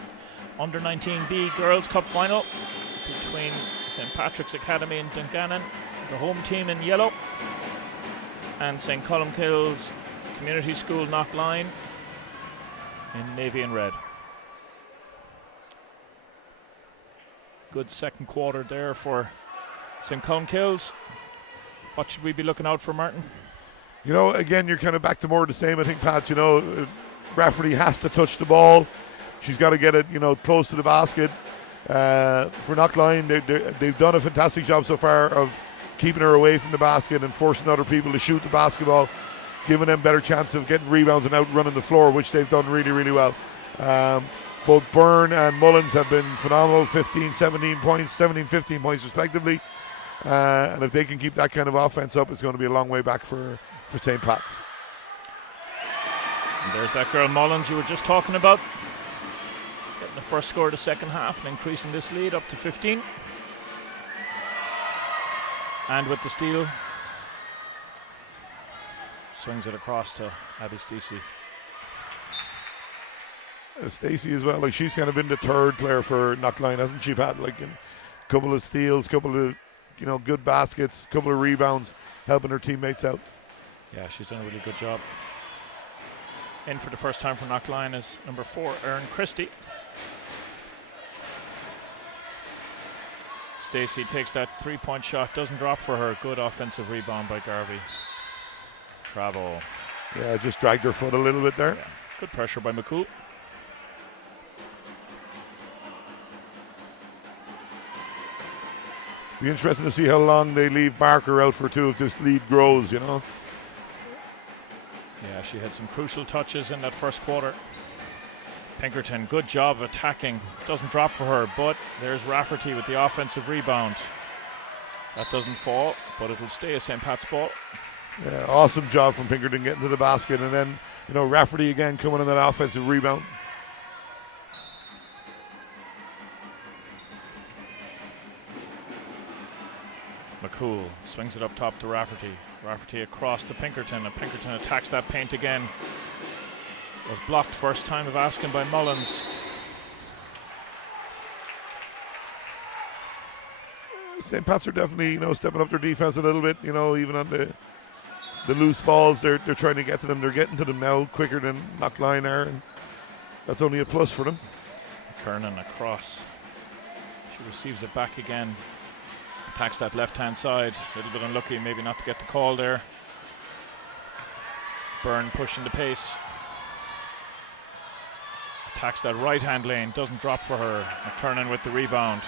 Under-19B Girls Cup final between St. Patrick's Academy in Dungannon, the home team in yellow, and St. Colmcille's Community School Knocklyon in navy and red. Good second quarter there for St. Colmcille's. What should we be looking out for, Martin? You know, again, you're kind of back to more of the same, I think, Pat. You know, Rafferty has to touch the ball. She's got to get it, you know, close to the basket. For Knocklyon, they've done a fantastic job so far of keeping her away from the basket and forcing other people to shoot the basketball, giving them better chance of getting rebounds and outrunning the floor, which they've done really, really well. Both Byrne and Mullins have been phenomenal, 15, 17 points, 17, 15 points respectively. And if they can keep that kind of offense up, it's going to be a long way back for St. Pat's. And there's that girl Mullins you were just talking about, getting the first score of the second half and increasing this lead up to 15. And with the steal, swings it across to Abby Stacey. Stacey as well, like she's kind of been the third player for Knocklyon, hasn't she, Pat? Like a couple of steals, couple of, you know, good baskets, couple of rebounds, helping her teammates out. Yeah, she's done a really good job. In for the first time for Knocklyon is number 4, Erin Christie. Stacey takes that 3-point shot, doesn't drop for her. Good offensive rebound by Garvey. Travel. Yeah, just dragged her foot a little bit there. Yeah. Good pressure by McCool. Be interesting to see how long they leave Barker out for too if this lead grows, you know. Yeah, she had some crucial touches in that first quarter. Pinkerton, good job of attacking. Doesn't drop for her, but there's Rafferty with the offensive rebound. That doesn't fall, but it'll stay a St. Pat's ball. Yeah, awesome job from Pinkerton getting to the basket, and then, you know, Rafferty again coming on that offensive rebound. McCool swings it up top to Rafferty. Rafferty across to Pinkerton, and Pinkerton attacks that paint again. Was blocked first time of asking by Mullins. St. Pat's are definitely, you know, stepping up their defense a little bit, you know, even on the loose balls, they're trying to get to them. They're getting to them now quicker than Knocklyon are, and that's only a plus for them. Kernan across. She receives it back again. Attacks that left-hand side. A little bit unlucky maybe not to get the call there. Byrne pushing the pace. Attacks that right-hand lane. Doesn't drop for her. McKernan with the rebound.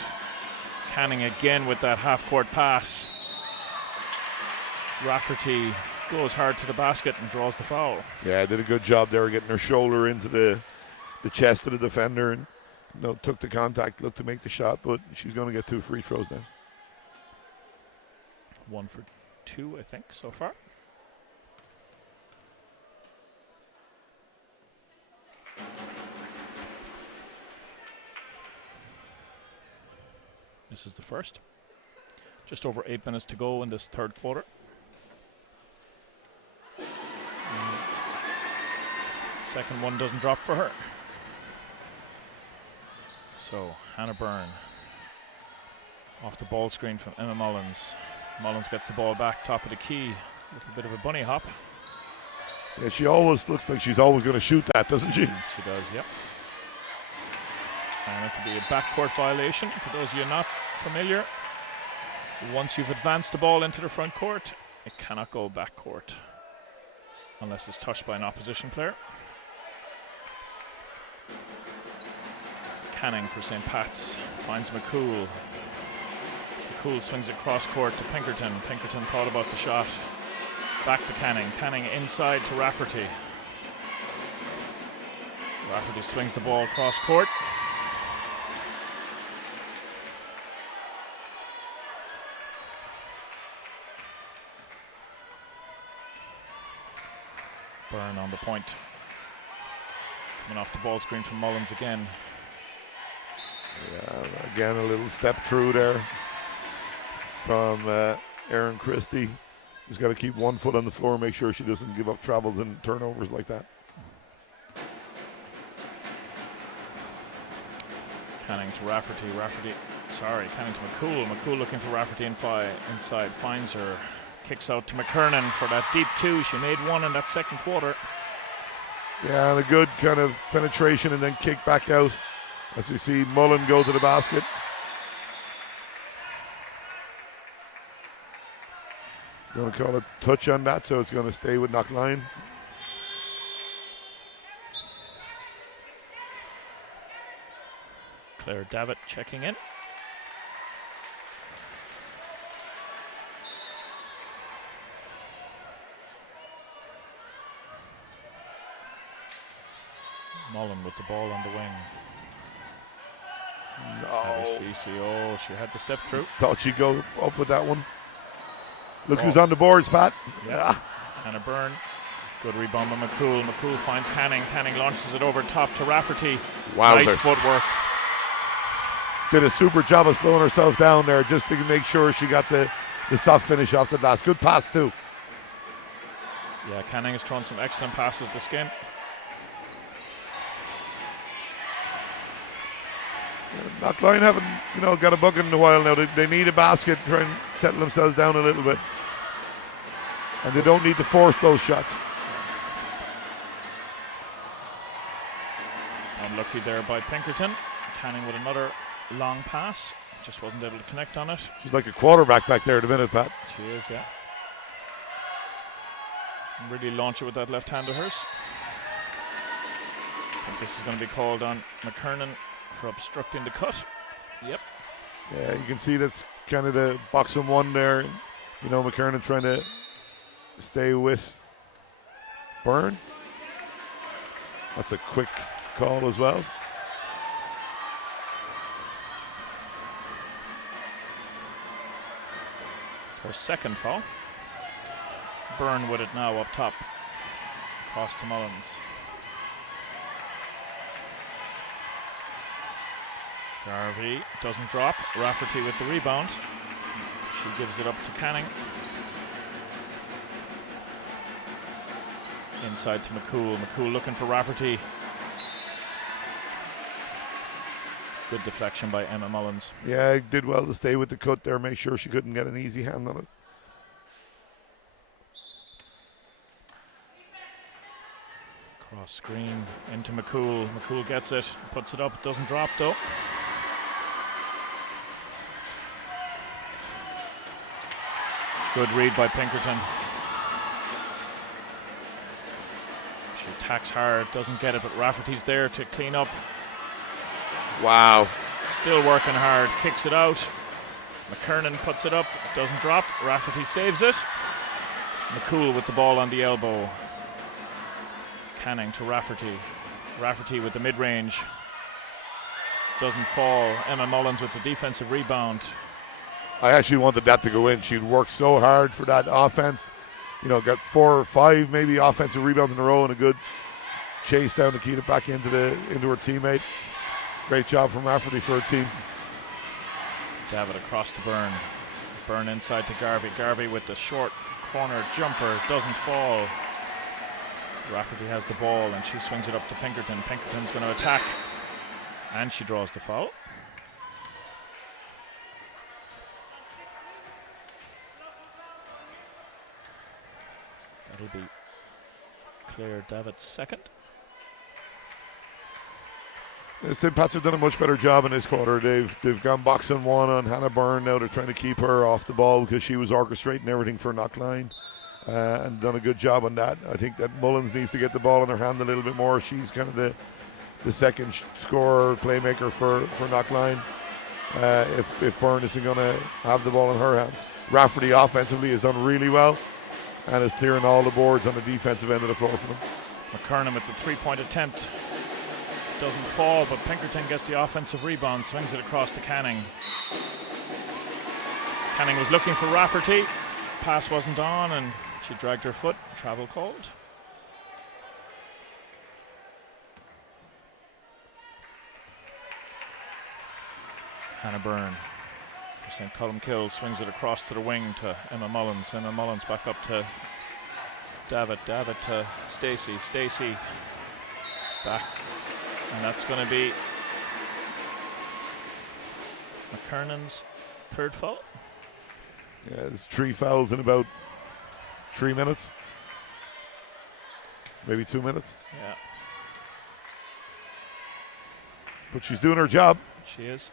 Canning again with that half-court pass. Rafferty goes hard to the basket and draws the foul. Yeah, did a good job there getting her shoulder into the chest of the defender, and, you know, took the contact, looked to make the shot, but she's going to get 2 free throws now. 1 for 2, I think, so far. This is the first. Just over 8 minutes to go in this third quarter. Second one doesn't drop for her. So Hannah Byrne off the ball screen from Emma Mullins. Mullins gets the ball back, top of the key. A little bit of a bunny hop. Yeah, she always looks like she's always going to shoot that, doesn't she? She does, yep. And it could be a backcourt violation. For those of you not familiar, once you've advanced the ball into the front court, it cannot go backcourt unless it's touched by an opposition player. Canning for St. Pat's finds McCool. McCool swings it cross court to Pinkerton. Pinkerton thought about the shot. Back to Canning. Canning inside to Rafferty. Rafferty swings the ball cross court. Byrne on the point. Coming off the ball screen from Mullins again. Yeah, again a little step through there from Erin Christie. He's got to keep 1 foot on the floor, make sure she doesn't give up travels and turnovers like that. Canning to Rafferty. Canning to McCool. McCool looking for Rafferty inside. Finds her. Kicks out to McKernan for that deep two. She made one in that second quarter. Yeah, and a good kind of penetration and then kick back out. As you see Mullen go to the basket. Going to call a touch on that, so it's going to stay with Knocklyon. Claire Davitt checking in. Mullen with the ball on the wing. No. Oh, she had to step through. Thought she'd go up with that one. Look who's on the boards, Pat. Yeah. Hannah Byrne. Good rebound by McCool. McCool finds Canning. Canning launches it over top to Rafferty. Wowzers. Nice footwork. Did a super job of slowing herself down there just to make sure she got the soft finish off the glass. Good pass too. Yeah, Canning has thrown some excellent passes this game. Knocklyon haven't, got a bucket in a while now. They need a basket to try and settle themselves down a little bit. And they don't need to force those shots. Unlucky there by Pinkerton. Canning with another long pass. Just wasn't able to connect on it. She's like a quarterback back there at the minute, Pat. She is, yeah. Really launch it with that left hand of hers. I think this is going to be called on McKernan for obstructing the cut. Yep. Yeah, you can see that's kind of the boxing one there. McKernan trying to stay with Byrne. That's a quick call as well. It's her second foul. Byrne with it now up top. Across to Mullins. Garvey doesn't drop. Rafferty with the rebound. She gives it up to Canning. Inside to McCool. McCool looking for Rafferty. Good deflection by Emma Mullins. Yeah, did well to stay with the cut there, make sure she couldn't get an easy hand on it. Cross screen into McCool. McCool gets it, puts it up, doesn't drop though. Good read by Pinkerton. She attacks hard, doesn't get it, but Rafferty's there to clean up. Wow. Still working hard, kicks it out. McKernan puts it up, doesn't drop. Rafferty saves it. McCool with the ball on the elbow. Canning to Rafferty. Rafferty with the mid-range. Doesn't fall. Emma Mullins with the defensive rebound. I actually wanted that to go in. She'd worked so hard for that offense. Got 4 or 5 maybe offensive rebounds in a row and a good chase down to keep it back into her teammate. Great job from Rafferty for her team. Davitt across to Byrne. Byrne inside to Garvey. Garvey with the short corner jumper. Doesn't fall. Rafferty has the ball and she swings it up to Pinkerton. Pinkerton's going to attack. And she draws the foul. That'll be Claire Davitt's second. St. Pat's have done a much better job in this quarter. They've gone boxing one on Hannah Byrne now. They're trying to keep her off the ball because she was orchestrating everything for Knocklyon and done a good job on that. I think that Mullins needs to get the ball in their hand a little bit more. She's kind of the second scorer, playmaker for Knocklyon. If Byrne isn't going to have the ball in her hands. Rafferty offensively has done really well and is clearing all the boards on the defensive end of the floor for them. McKernan with the three-point attempt. Doesn't fall, but Pinkerton gets the offensive rebound, swings it across to Canning. Canning was looking for Rafferty. Pass wasn't on and she dragged her foot. Travel called. Hannah Byrne for St. Colmcille swings it across to the wing to Emma Mullins. Emma Mullins back up to Davitt. Davitt to Stacey. Stacey back. And that's going to be McKernan's third foul. Yeah, there's 3 fouls in about 3 minutes. Maybe 2 minutes. Yeah. But she's doing her job. She is.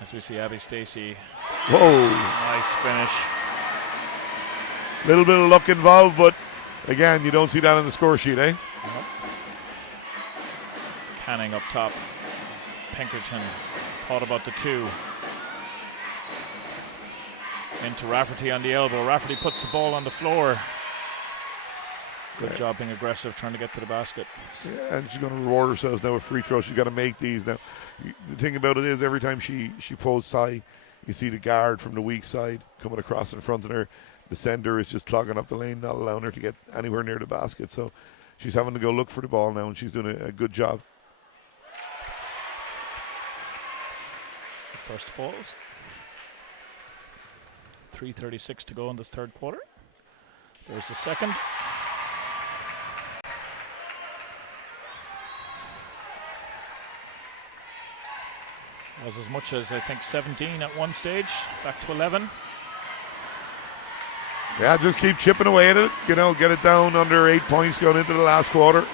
As we see Abby Stacey. Whoa. Nice finish. Little bit of luck involved, but again, you don't see that on the score sheet, eh? Nope. Canning up top. Pinkerton thought about the 2. Into Rafferty on the elbow. Rafferty puts the ball on the floor. Good job being aggressive, trying to get to the basket. Yeah, and she's going to reward herself now with free throws. She's got to make these now. The thing about it is, every time she pulls high, you see the guard from the weak side coming across in front of her. The sender is just clogging up the lane, not allowing her to get anywhere near the basket. So she's having to go look for the ball now, and she's doing a good job. The first falls. 3:36 to go in this third quarter. There's the second. Was as much as, I think, 17 at one stage, back to 11. Yeah, just keep chipping away at it. You know, get it down under 8 points going into the last quarter.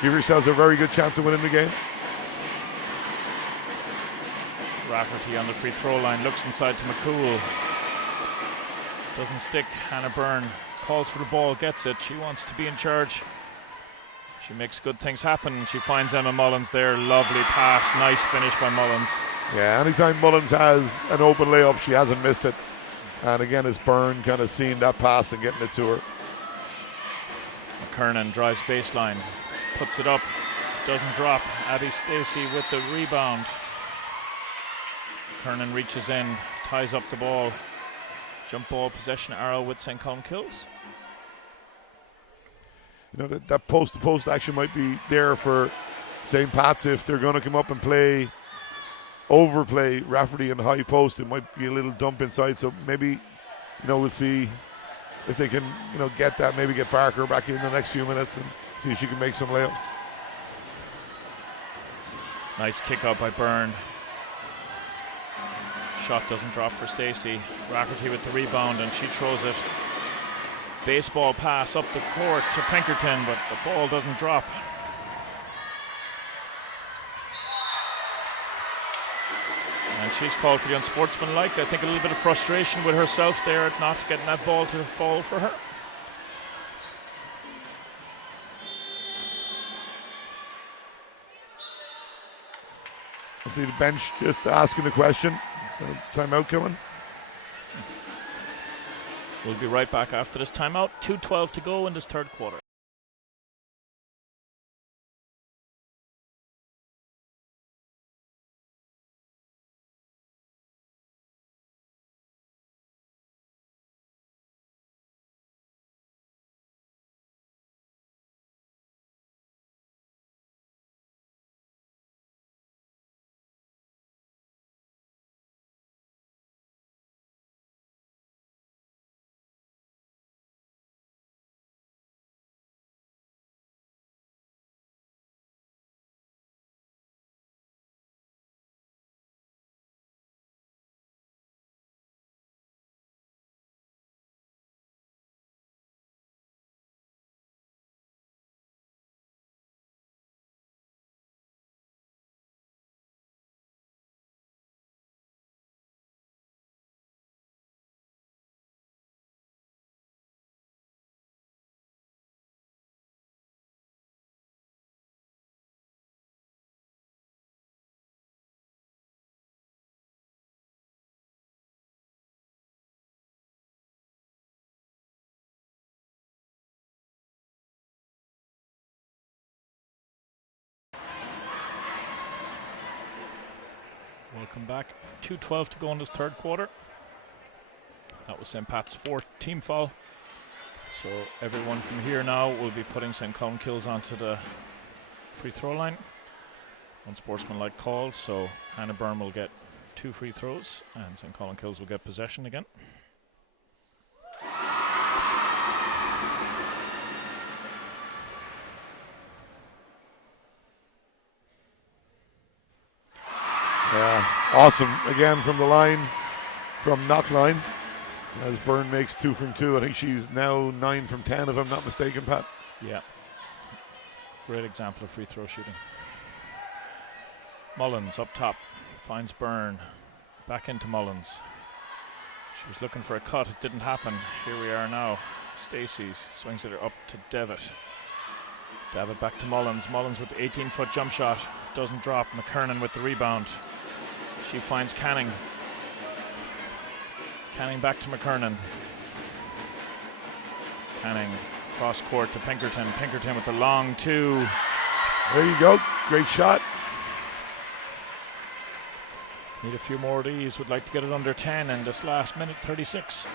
Give yourselves a very good chance of winning the game. Rafferty on the free throw line, looks inside to McCool. Doesn't stick. Hannah Byrne calls for the ball, gets it. She wants to be in charge. She makes good things happen. She finds Emma Mullins there. Lovely pass. Nice finish by Mullins. Yeah, anytime Mullins has an open layup, she hasn't missed it. And again, it's Byrne kind of seeing that pass and getting it to her. McKernan drives baseline. Puts it up. Doesn't drop. Abby Stacey with the rebound. McKernan reaches in. Ties up the ball. Jump ball possession arrow with St. Colmcille. You know, that post-to-post action might be there for St. Pat's if they're going to come up and overplay Rafferty in the high post. It might be a little dump inside, so maybe, you know, we'll see if they can, you know, get that, maybe get Parker back in the next few minutes and see if she can make some layups. Nice kick out by Byrne. Shot doesn't drop for Stacey. Rafferty with the rebound, and she throws it. Baseball pass up the court to Pinkerton, but the ball doesn't drop. And she's called for the unsportsmanlike. I think a little bit of frustration with herself there at not getting that ball to fall for her. I see the bench just asking the question. So timeout coming. We'll be right back after this timeout. 2:12 to go in this third quarter. Welcome back. 2:12 to go in this third quarter. That was St. Pat's fourth team foul. So everyone from here now will be putting St. Colmcille onto the free throw line. Unsportsmanlike call, so Hannah Byrne will get 2 free throws and St. Colmcille will get possession again. Yeah, Awesome again from the line from Knocklyon. As Byrne makes 2 from 2. I think she's now 9 from 10 if I'm not mistaken, Pat. Yeah. Great example of free throw shooting. Mullins up top, finds Byrne. Back into Mullins. She was looking for a cut, it didn't happen. Here we are now. Stacey swings it up to Devitt. Devitt back to Mullins. Mullins with the 18-foot jump shot. Doesn't drop. McKernan with the rebound. She finds Canning. Canning back to McKernan. Canning cross court to Pinkerton. Pinkerton with the long 2. There you go. Great shot. Need a few more of these. Would like to get it under 10 in this last minute 36.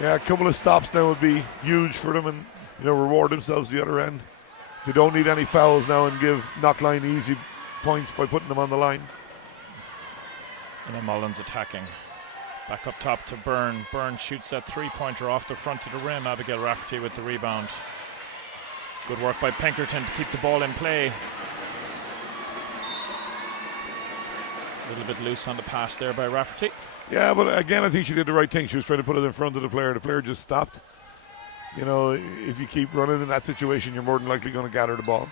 Yeah, a couple of stops now would be huge for them and, reward themselves the other end. They don't need any fouls now and give Knocklyon easy points by putting them on the line. And then Mullins attacking. Back up top to Byrne. Byrne shoots that 3-pointer off the front of the rim. Abigail Rafferty with the rebound. Good work by Pinkerton to keep the ball in play. A little bit loose on the pass there by Rafferty. Yeah, but again, I think she did the right thing. She was trying to put it in front of the player. The player just stopped. If you keep running in that situation, you're more than likely going to gather the ball.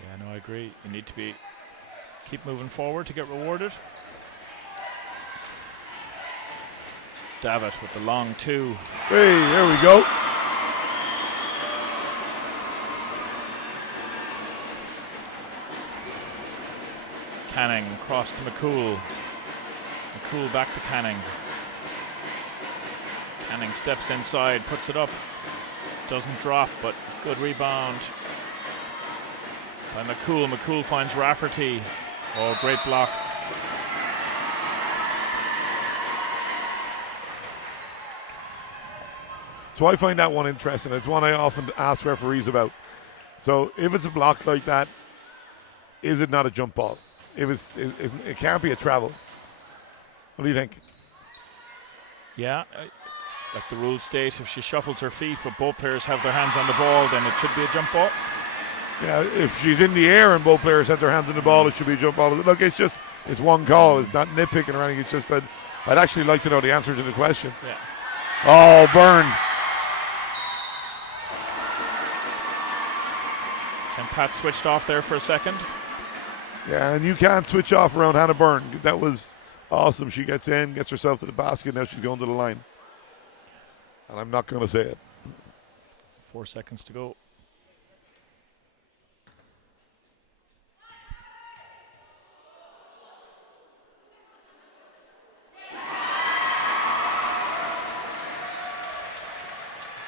Yeah, no, I agree. You need to keep moving forward to get rewarded. Davitt with the long 2. Hey, there we go. Canning cross to McCool. McCool back to Canning. Canning steps inside, puts it up. Doesn't drop, but good rebound by McCool. McCool finds Rafferty. Oh, great block. So I find that one interesting. It's one I often ask referees about. So if it's a block like that, is it not a jump ball? If it can't be a travel. What do you think? Yeah, like the rules state, if she shuffles her feet but both players have their hands on the ball, then it should be a jump ball. Yeah, if she's in the air and both players have their hands on the ball, it should be a jump ball. Look, it's one call. It's not nitpicking or anything. It's just that I'd actually like to know the answer to the question. Yeah. Oh, Byrne. And Pat switched off there for a second. Yeah, and you can't switch off around Hannah Byrne. That was awesome. She gets in, gets herself to the basket. Now she's going to the line. And I'm not going to say it. 4 seconds to go.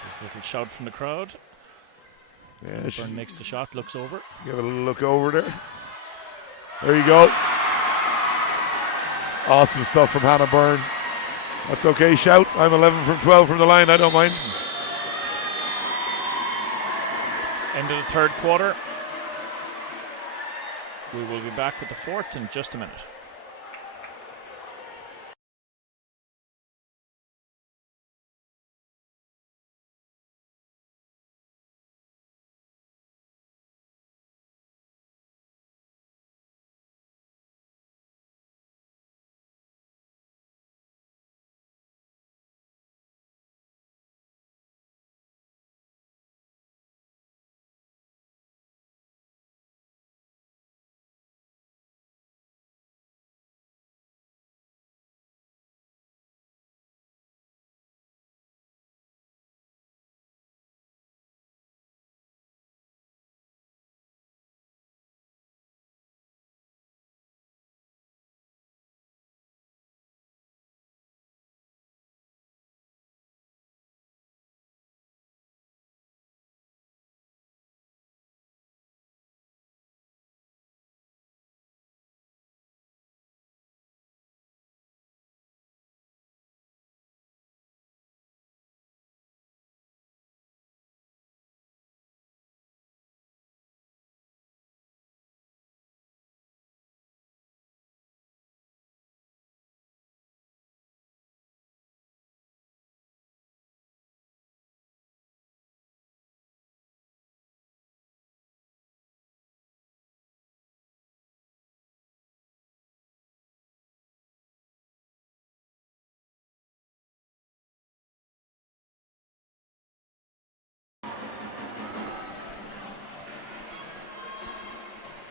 There's a little shout from the crowd. Yeah, Byrne makes the shot, looks over. Give it a little look over there. There you go. Awesome stuff from Hannah Byrne. That's okay, shout. I'm 11 from 12 from the line. I don't mind. End of the third quarter. We will be back with the fourth in just a minute.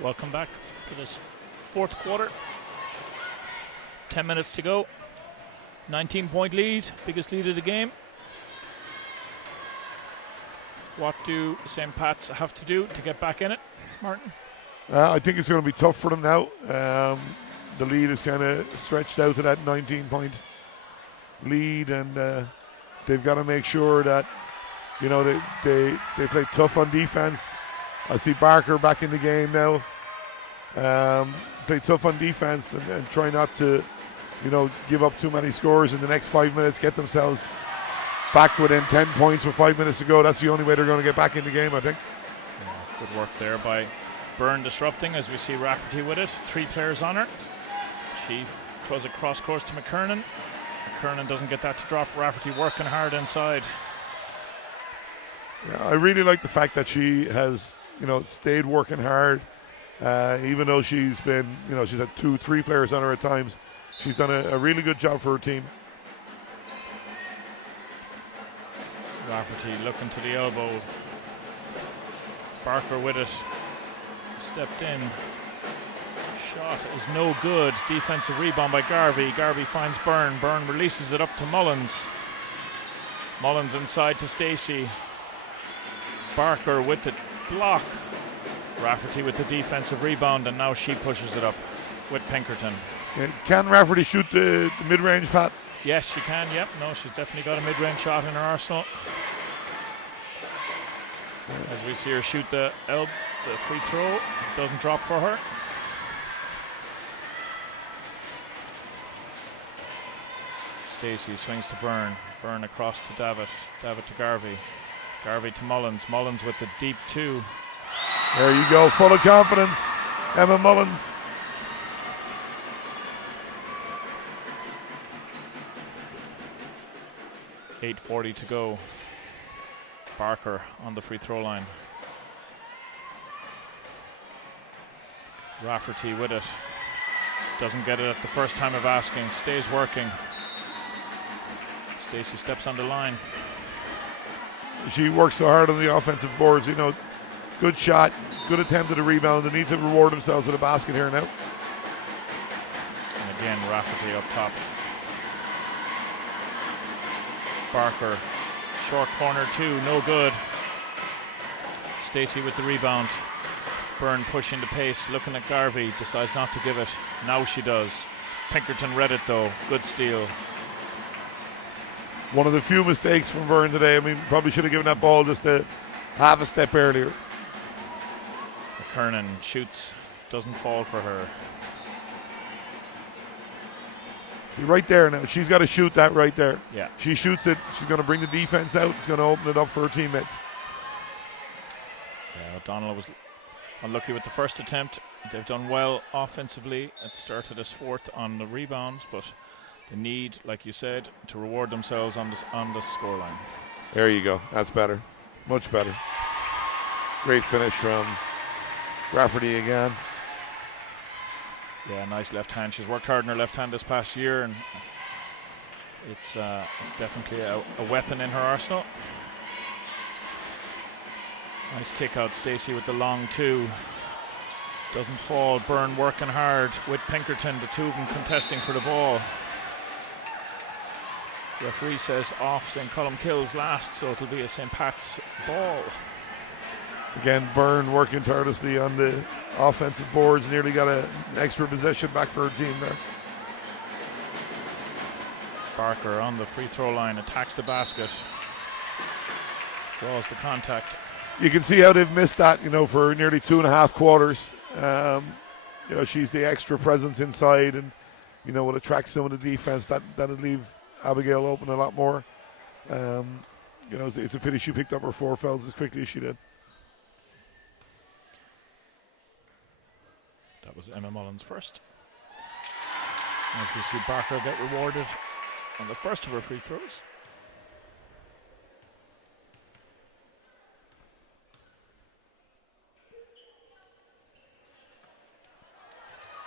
Welcome back to this fourth quarter. 10 minutes to go. 19-point lead, biggest lead of the game. What do St. Pat's have to do to get back in it, Martin? I think it's going to be tough for them now. The lead is kind of stretched out to that 19-point lead, and they've got to make sure that they play tough on defense. I see Barker back in the game now. Play tough on defense and try not to, give up too many scores in the next 5 minutes. Get themselves back within 10 points with 5 minutes to go. That's the only way they're going to get back in the game, I think. Yeah, good work there by Byrne disrupting, as we see Rafferty with it. 3 players on her. She throws a cross course to McKernan. McKernan doesn't get that to drop. Rafferty working hard inside. Yeah, I really like the fact that she has, stayed working hard. Even though she's been, she's had 2-3 players on her at times. She's done a really good job for her team. Rafferty looking to the elbow. Barker with it. Stepped in. Shot is no good. Defensive rebound by Garvey. Garvey finds Byrne. Byrne releases it up to Mullins. Mullins inside to Stacey. Barker with the block. Rafferty with the defensive rebound, and now she pushes it up with Pinkerton. Can Rafferty shoot the mid-range, Pat? Yes, she can. Yep. No, she's definitely got a mid-range shot in her arsenal. As we see her shoot the free throw, it doesn't drop for her. Stacey swings to Byrne. Byrne across to Davitt. Davitt to Garvey. Garvey to Mullins. Mullins with the deep 2. There you go, full of confidence, Emma Mullins. .8:40 to go. Barker on the free throw line. Rafferty with it. Doesn't get it at the first time of asking. Stays working. Stacey steps on the line. She works so hard on the offensive boards. Good shot, good attempt at a rebound. They need to reward themselves with a basket here now. And again, Rafferty up top. Barker, short corner 2, no good. Stacey with the rebound. Byrne pushing the pace, looking at Garvey, decides not to give it. Now she does. Pinkerton read it though, good steal. One of the few mistakes from Byrne today. Probably should have given that ball just a half a step earlier. McKernan shoots, doesn't fall for her. See, right there now, she's got to shoot that right there. Yeah. She shoots it, she's going to bring the defense out, it's going to open it up for her teammates. Yeah, O'Donnell was unlucky with the first attempt. They've done well offensively at the start of this fourth on the rebounds, but they need, like you said, to reward themselves on the scoreline. There you go, that's better, much better. Great finish from Rafferty again. Yeah, nice left hand. She's worked hard in her left hand this past year, and it's definitely a weapon in her arsenal. Nice kick out, Stacey with the long 2. Doesn't fall. Byrne working hard with Pinkerton, the 2 of them contesting for the ball. Referee says off St. Colmcille's last, so it'll be a St. Pat's ball. Again, Byrne working tirelessly on the offensive boards, nearly got an extra possession back for her team there. Barker on the free throw line, attacks the basket, draws the contact. You can see how they've missed that, for nearly 2.5 quarters. She's the extra presence inside, and will attract some of the defense. That'll leave Abigail open a lot more. It's a pity she picked up her 4 fouls as quickly as she did. That was Emma Mullins first. As we see Barker get rewarded on the first of her free throws.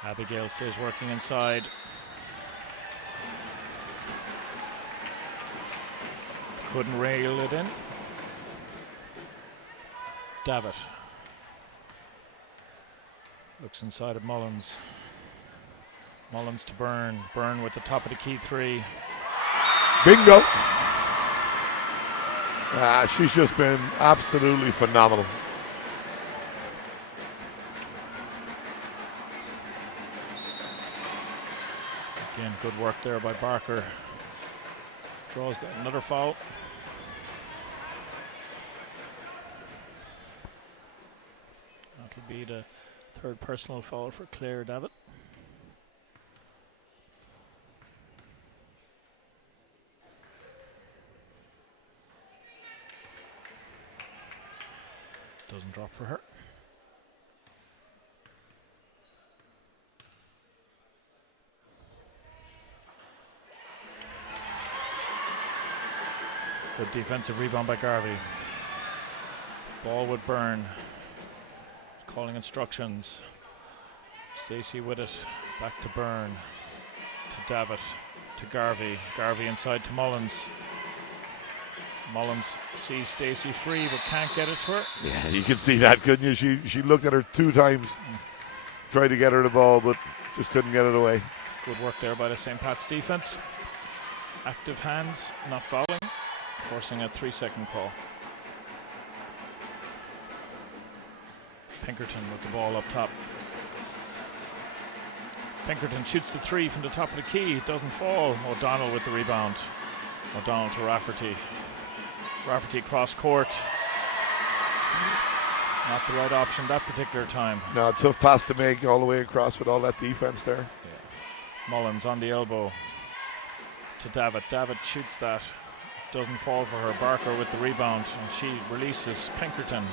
Abigail stays working inside. Couldn't rail it in. Davitt. Looks inside of Mullins. Mullins to Byrne. Byrne with the top of the key three. Bingo. She's just been absolutely phenomenal. Again, good work there by Barker. Draws another foul. That'll be the third personal foul for Claire Davitt. Doesn't drop for her. Good defensive rebound by Garvey. Ball with Byrne. Calling instructions. Stacey with it. Back to Byrne. To Davitt. To Garvey. Garvey inside to Mullins. Mullins sees Stacey free but can't get it to her. Yeah, you can see that, couldn't you? She looked at her 2 times, tried to get her the ball, but just couldn't get it away. Good work there by the St. Pat's defense. Active hands, not fouling, forcing a 3-second call. Pinkerton with the ball up top. Pinkerton shoots the 3 from the top of the key. It doesn't fall. O'Donnell with the rebound. O'Donnell to Rafferty. Rafferty cross court. Not the right option that particular time. No, tough pass to make all the way across with all that defense there. Yeah. Mullins on the elbow to Davitt. Davitt shoots that. Doesn't fall for her. Barker with the rebound, and she releases Pinkerton.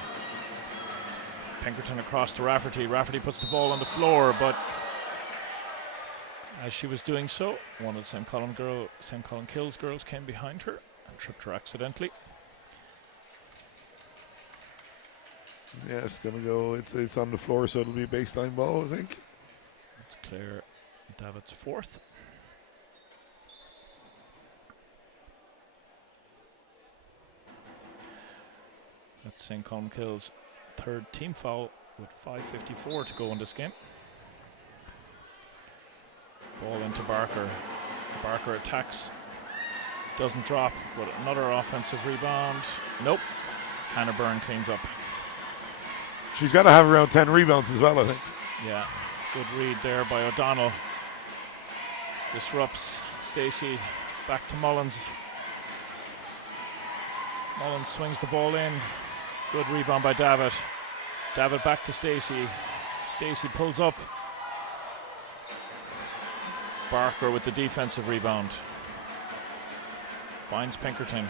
Pinkerton across to Rafferty. Rafferty puts the ball on the floor, but as she was doing so, one of the St. Colmcille's girls came behind her and tripped her accidentally. Yeah, it's gonna go. It's on the floor, so it'll be a baseline ball, I think. It's Claire Davitt's 4th. That's St. Colmcille's 3rd team foul with 5:54 to go in this game. Ball into Barker. Barker attacks. Doesn't drop, but another offensive rebound. Nope. Hannah Byrne cleans up. She's got to have around 10 rebounds as well, I think. Yeah, good read there by O'Donnell. Disrupts Stacey. Back to Mullins. Mullins swings the ball in. Good rebound by Davitt. Davitt back to Stacey. Stacey pulls up. Barker with the defensive rebound. Finds Pinkerton.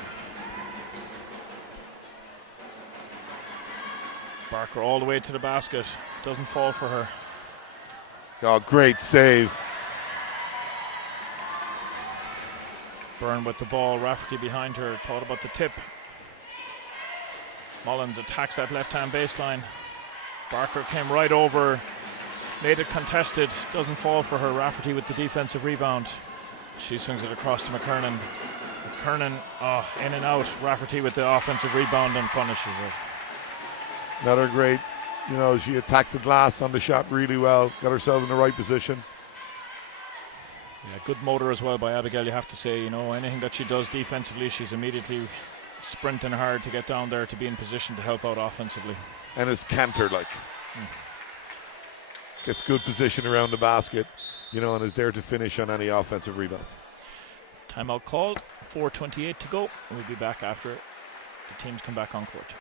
Barker all the way to the basket. Doesn't fall for her. Oh, great save. Byrne with the ball. Rafferty behind her. Thought about the tip. Mullins attacks that left-hand baseline. Barker came right over. Made it contested. Doesn't fall for her. Rafferty with the defensive rebound. She swings it across to McKernan. McKernan, in and out. Rafferty with the offensive rebound and punishes it. Another great, she attacked the glass on the shot really well. Got herself in the right position. Yeah, good motor as well by Abigail, you have to say. Anything that she does defensively, she's immediately sprinting hard to get down there to be in position to help out offensively. And it's canter-like. Gets good position around the basket, and is there to finish on any offensive rebounds. Timeout called, 4:28 to go. We'll be back after the teams come back on court.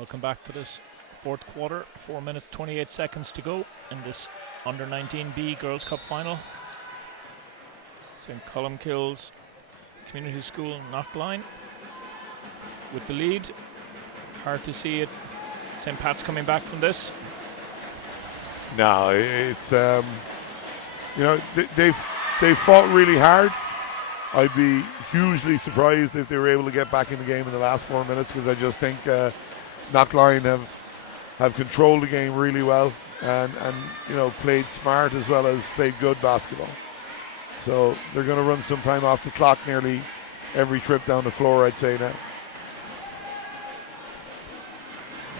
Welcome back to this fourth quarter. 4 minutes 28 seconds to go in this under 19B Girls Cup final. St. Colmcille's Community School Knocklyon with the lead. Hard to see it. St. Pat's coming back from this. No, it's they fought really hard. I'd be hugely surprised if they were able to get back in the game in the last 4 minutes, because I just think Knocklyon have controlled the game really well and played smart as well as played good basketball. So they're going to run some time off the clock nearly every trip down the floor, I'd say now.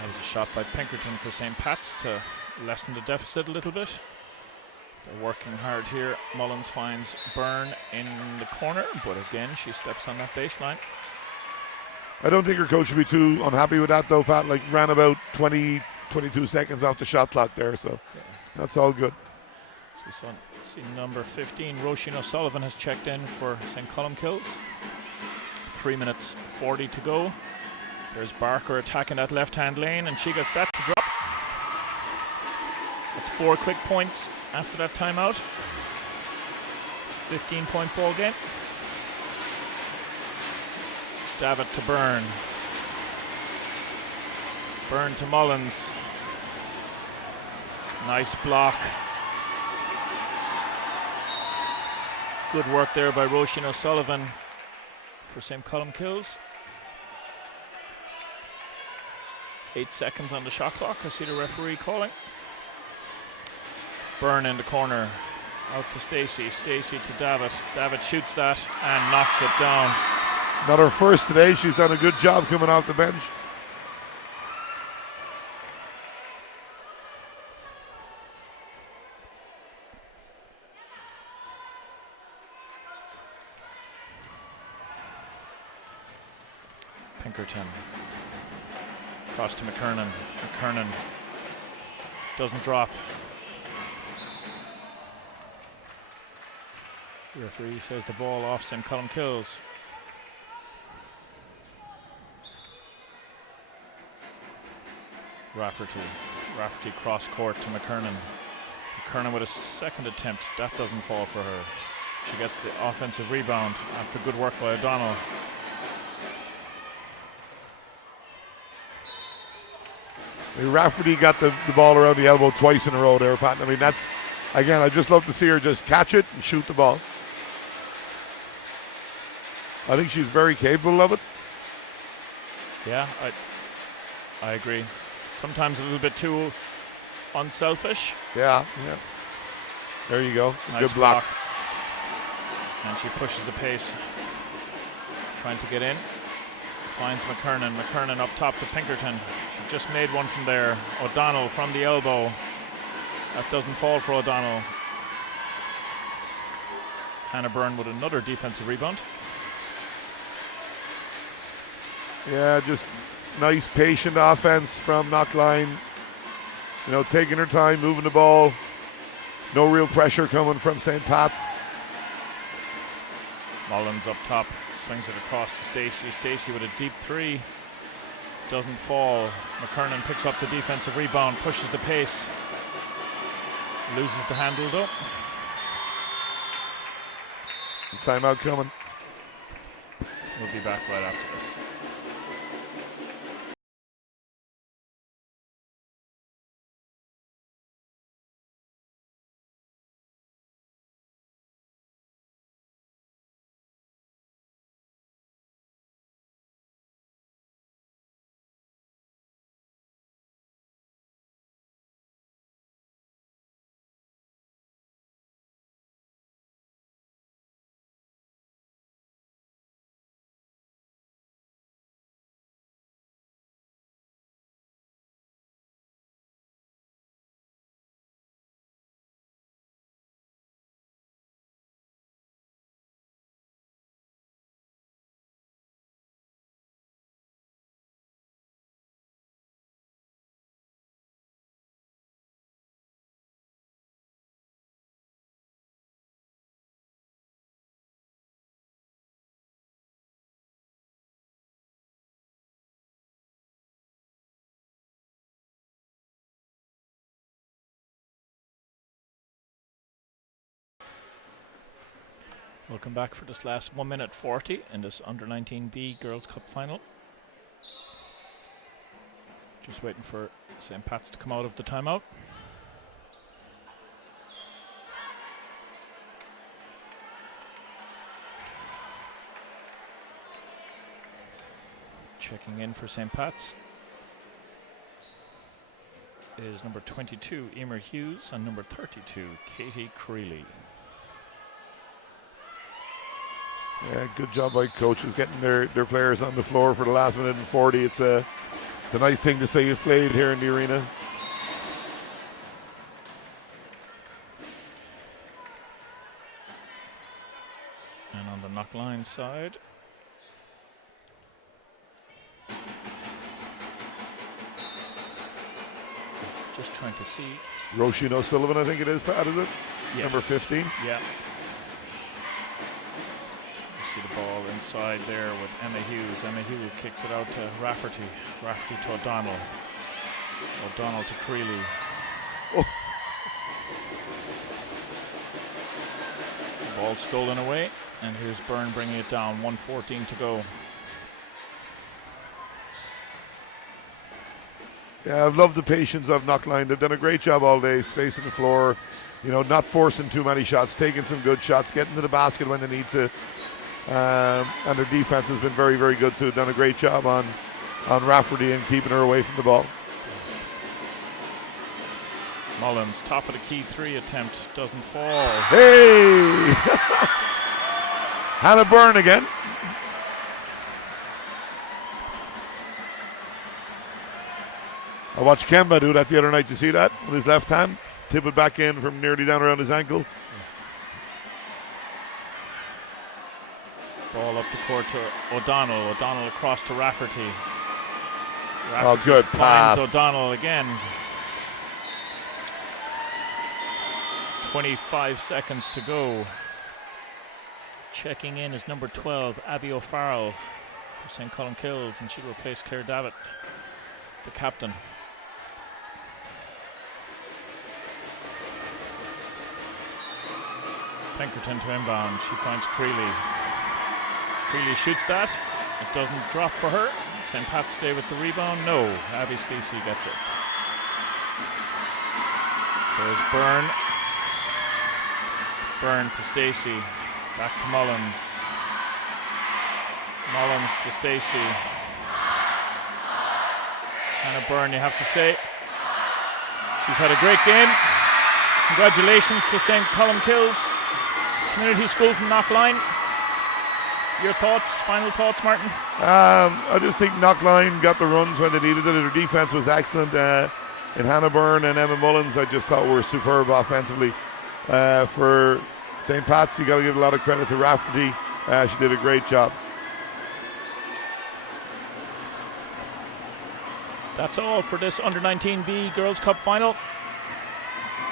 That was a shot by Pinkerton for St. Pat's to lessen the deficit a little bit. They're working hard here. Mullins finds Byrne in the corner, but again she steps on that baseline. I don't think her coach would be too unhappy with that though, Pat. Like, ran about 22 seconds off the shot clock there, so yeah, that's all good. So see number 15, Roisin O'Sullivan, has checked in for St. Colmcille's. 3 minutes 40 to go. There's Barker attacking that left-hand lane, and she gets that to drop. That's 4 quick points after that timeout. 15-point ball game. Davitt to Byrne. Byrne to Mullins. Nice block. Good work there by Roisin O'Sullivan for St. Colmcille's. 8 seconds on the shot clock. I see the referee calling. Byrne in the corner. Out to Stacey. Stacey to Davitt. Davitt shoots that and knocks it down. Not her first today. She's done a good job coming off the bench. Pinkerton. Cross to McKernan. McKernan doesn't drop. The referee says the ball off St. Colmcille's. Rafferty cross court to McKernan. McKernan with a second attempt. That doesn't fall for her. She gets the offensive rebound after good work by O'Donnell. Rafferty got the ball around the elbow twice in a row there, Pat. I mean, that's, again, I just love to see her just catch it and shoot the ball. I think she's very capable of it. Yeah, I agree. Sometimes a little bit too unselfish. Yeah. There you go. Nice good block. And she pushes the pace. Trying to get in. Finds McKernan. McKernan up top to Pinkerton. She just made one from there. O'Donnell from the elbow. That doesn't fall for O'Donnell. Hannah Byrne with another defensive rebound. Yeah, just nice patient offense from Knocklyon. Taking her time, moving the ball. No real pressure coming from St. Pat's. Mullins up top, swings it across to Stacey. Stacey with a deep three. Doesn't fall. McKernan picks up the defensive rebound, pushes the pace. Loses the handle though. Timeout coming. We'll be back right after this. Welcome back for this last 1 minute 40 in this under-19B Girls Cup final. Just waiting for St. Pat's to come out of the timeout. Checking in for St. Pat's is number 22, Emer Hughes, and number 32, Katie Creeley. Yeah, good job by coaches getting their players on the floor for the last minute and 40. It's a nice thing to say you've played here in the arena. And on the Knocklyon side, just trying to see. Roisin O'Sullivan, I think it is, Pat, is it? Yes. Number 15. Yeah. You see the ball inside there with Emma Hughes. Emma Hughes kicks it out to Rafferty. Rafferty to O'Donnell. O'Donnell to Creeley. Oh. The ball stolen away, and here's Byrne bringing it down. 1:14 to go. Yeah, I've loved the patience of Knocklyon. They've done a great job all day, spacing the floor, not forcing too many shots, taking some good shots, getting to the basket when they need to. And their defense has been very, very good too. Done a great job on Rafferty and keeping her away from the ball. Mullins, top of the key 3 attempt, doesn't fall. Hey! Hannah Byrne again. I watched Kemba do that the other night. You see that? With his left hand. Tip it back in from nearly down around his ankles. Ball up the court to O'Donnell. O'Donnell across to Rafferty. Oh, good pass. O'Donnell again. 25 seconds to go. Checking in is number 12, Abby O'Farrell for St. Colmcille, and she'll replace Claire Davitt, the captain. Pinkerton to inbound. She finds Creeley. Creeley shoots that. It doesn't drop for her. St. Pat stay with the rebound. No. Abby Stacey gets it. There's Byrne. Byrne to Stacey. Back to Mullins. Mullins to Stacey. Hannah Byrne, you have to say, she's had a great game. Congratulations to St. Colmcille Community School from Knocklyon. Your thoughts, final thoughts, Martin? I just think Knocklyon got the runs when they needed it. Their defense was excellent. In Hannah Byrne and Emma Mullins, I just thought were superb offensively. For St. Pat's, you got to give a lot of credit to Rafferty. She did a great job. That's all for this Under-19B Girls Cup final.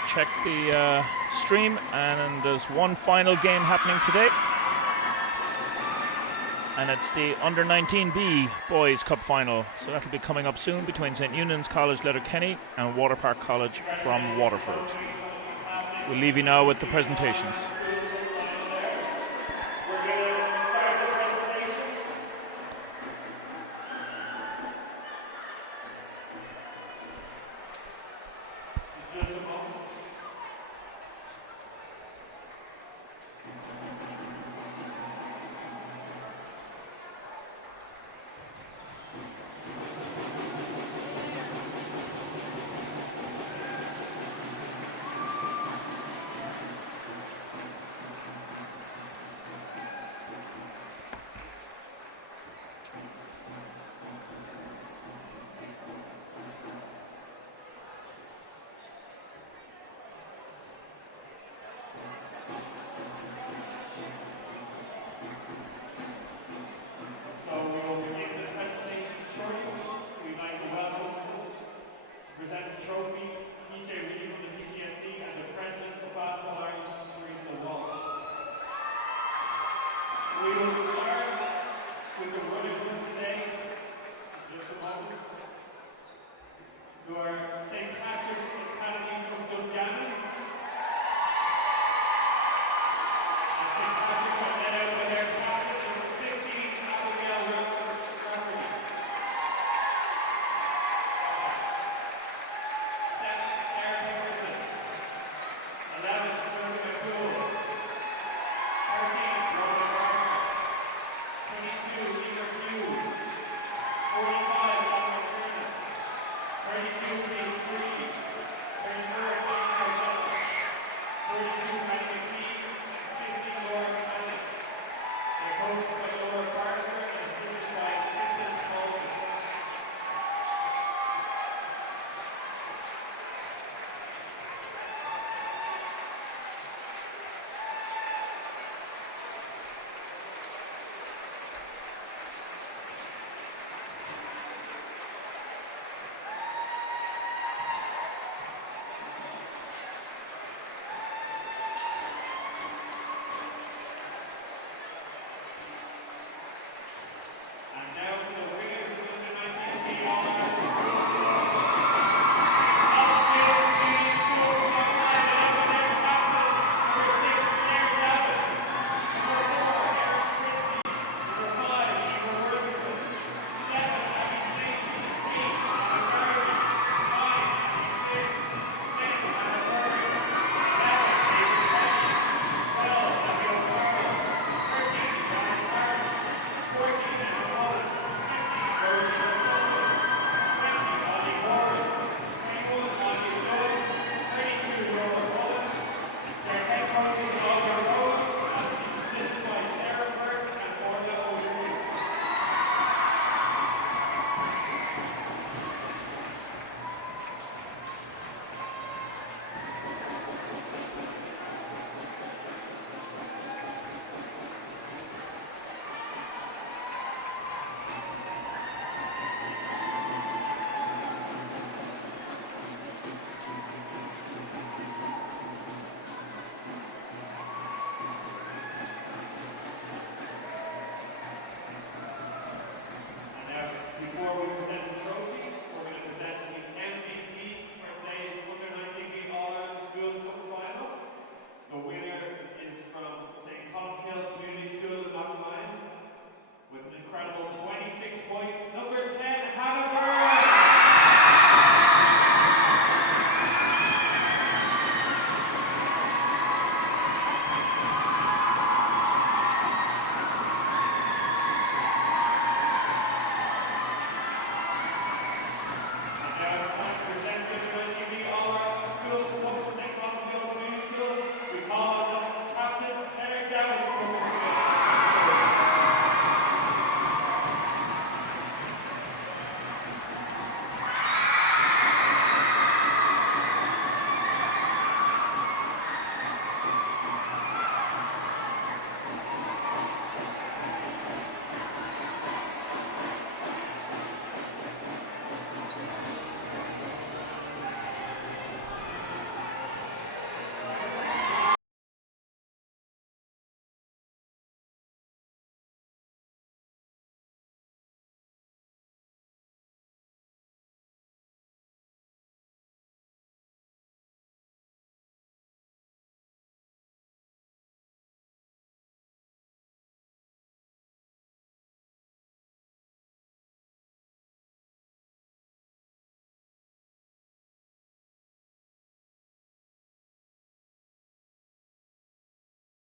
Check the stream, and there's one final game happening today. And it's the Under-19B Boys Cup final. So that'll be coming up soon between St. Eunan's College Letterkenny and Waterpark College from Waterford. We'll leave you now with the presentations. And now for the winners of the U19B